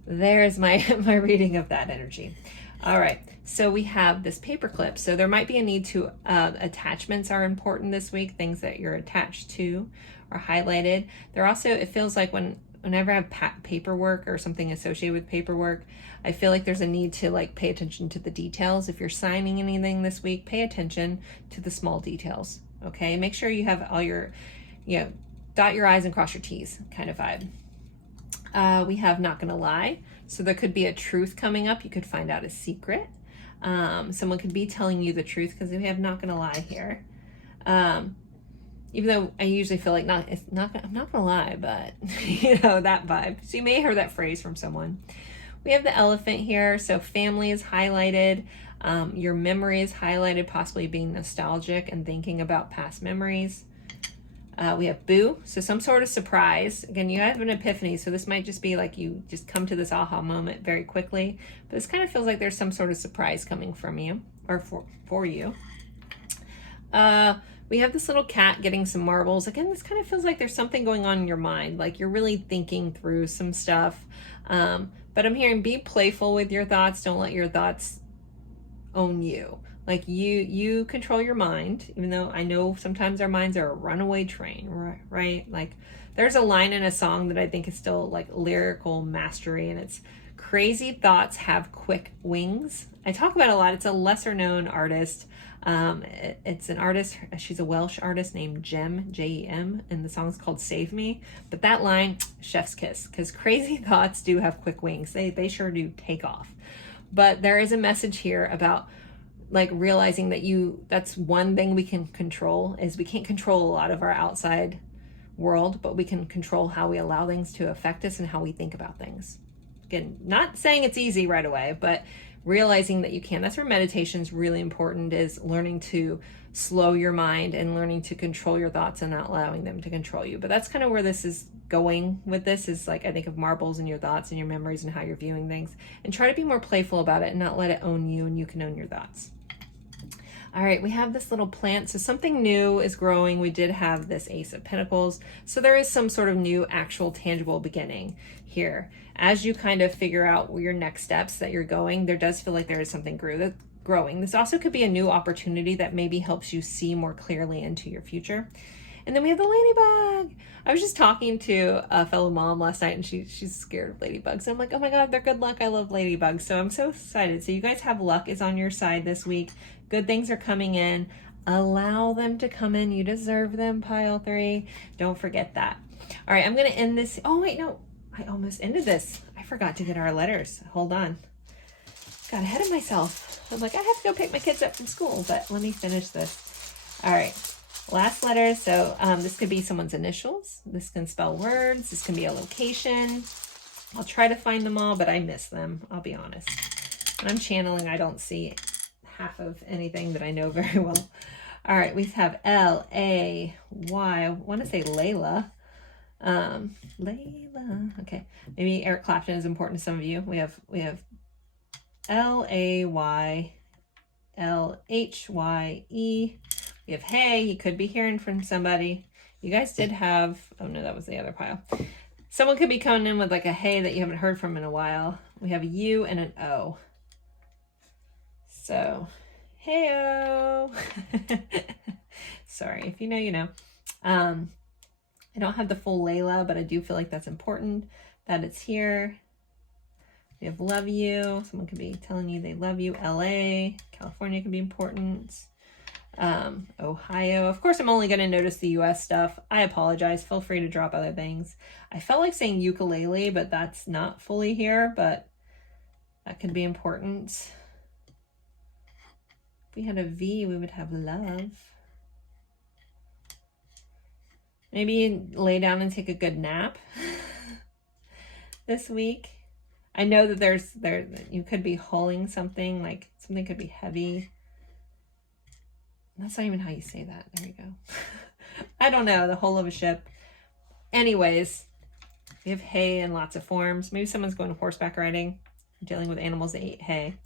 There's my reading of that energy. All right, so we have this paper clip. So there might be a need to, attachments are important this week, things that you're attached to are highlighted. There also, it feels like whenever I have paperwork or something associated with paperwork, I feel like there's a need to like pay attention to the details. If you're signing anything this week, pay attention to the small details, okay? Make sure you have all your, dot your I's and cross your T's kind of vibe. We have not gonna lie. So there could be a truth coming up. You could find out a secret. Someone could be telling you the truth because we have not gonna lie here. Even though I usually feel like I'm not gonna lie, but that vibe. So you may have heard that phrase from someone. We have the elephant here, so family is highlighted. Your memory is highlighted, possibly being nostalgic and thinking about past memories. We have boo, so some sort of surprise. Again, you have an epiphany, so this might just be like you just come to this aha moment very quickly. But this kind of feels like there's some sort of surprise coming from you, or for you. We have this little cat getting some marbles. Again, this kind of feels like there's something going on in your mind, like you're really thinking through some stuff. But I'm hearing be playful with your thoughts. Don't let your thoughts own you. Like you control your mind, even though I know sometimes our minds are a runaway train, right? Like there's a line in a song that I think is still like lyrical mastery, and it's crazy thoughts have quick wings. I talk about it a lot. It's a lesser known artist. It's an artist, she's a Welsh artist named Jem, Jem, and the song's called Save Me. But that line, chef's kiss, because crazy thoughts do have quick wings. They sure do take off. But there is a message here about like realizing that that's one thing we can control, is we can't control a lot of our outside world, but we can control how we allow things to affect us and how we think about things. Again, not saying it's easy right away, but realizing that you can. That's where meditation is really important, is learning to slow your mind and learning to control your thoughts and not allowing them to control you. But that's kind of where this is going with this, is like, I think of marbles and your thoughts and your memories and how you're viewing things, and try to be more playful about it and not let it own you, and you can own your thoughts. All right, we have this little plant, so something new is growing. We did have this Ace of Pentacles, so there is some sort of new, actual, tangible beginning here. As you kind of figure out where your next steps that you're going, there does feel like there is something growing. This also could be a new opportunity that maybe helps you see more clearly into your future. And then we have the ladybug. I was just talking to a fellow mom last night, and she's scared of ladybugs. I'm like, oh my God, they're good luck. I love ladybugs. So I'm so excited. So you guys have luck is on your side this week. Good things are coming in. Allow them to come in. You deserve them, pile 3. Don't forget that. All right, I'm going to end this. Oh, wait, no. I almost ended this. I forgot to get our letters. Hold on. Got ahead of myself. I was like, I have to go pick my kids up from school, but let me finish this. All right. Last letter. So this could be someone's initials. This can spell words. This can be a location. I'll try to find them all, but I miss them. I'll be honest. When I'm channeling, I don't see half of anything that I know very well. All right. We have L-A-Y. I want to say Layla. Layla. Okay. Maybe Eric Clapton is important to some of you. We have L-A-Y, L-H-Y-E. We have hey. You could be hearing from somebody. You guys did have, oh no, that was the other pile. Someone could be coming in with like a hey that you haven't heard from in a while. We have a U and an O. So, hey-o. Sorry, if you know, you know. I don't have the full Layla, but I do feel like that's important that it's here. We have love you. Someone could be telling you they love you. LA, California can be important. Ohio. Of course, I'm only going to notice the US stuff. I apologize. Feel free to drop other things. I felt like saying ukulele, but that's not fully here, but that could be important. If we had a V, we would have love. Maybe lay down and take a good nap this week. I know that you could be hulling something, like something could be heavy. That's not even how you say that. There you go. I don't know, the hull of a ship. Anyways, we have hay in lots of forms. Maybe someone's going horseback riding, dealing with animals that eat hay.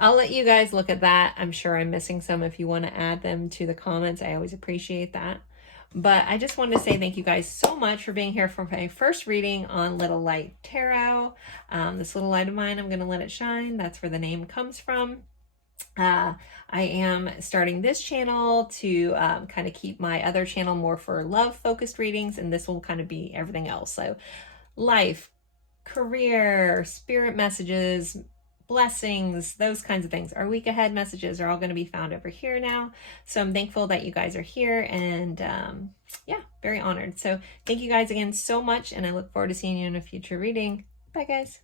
I'll let you guys look at that. I'm sure I'm missing some. If you want to add them to the comments, I always appreciate that. But I just wanted to say thank you guys so much for being here for my first reading on Little Light Tarot. This little light of mine, I'm going to let it shine. That's where the name comes from. I am starting this channel to kind of keep my other channel more for love-focused readings, and this will kind of be everything else. So life, career, spirit messages, blessings, those kinds of things. Our week ahead messages are all going to be found over here now. So I'm thankful that you guys are here, and yeah, very honored. So thank you guys again so much, and I look forward to seeing you in a future reading. Bye guys.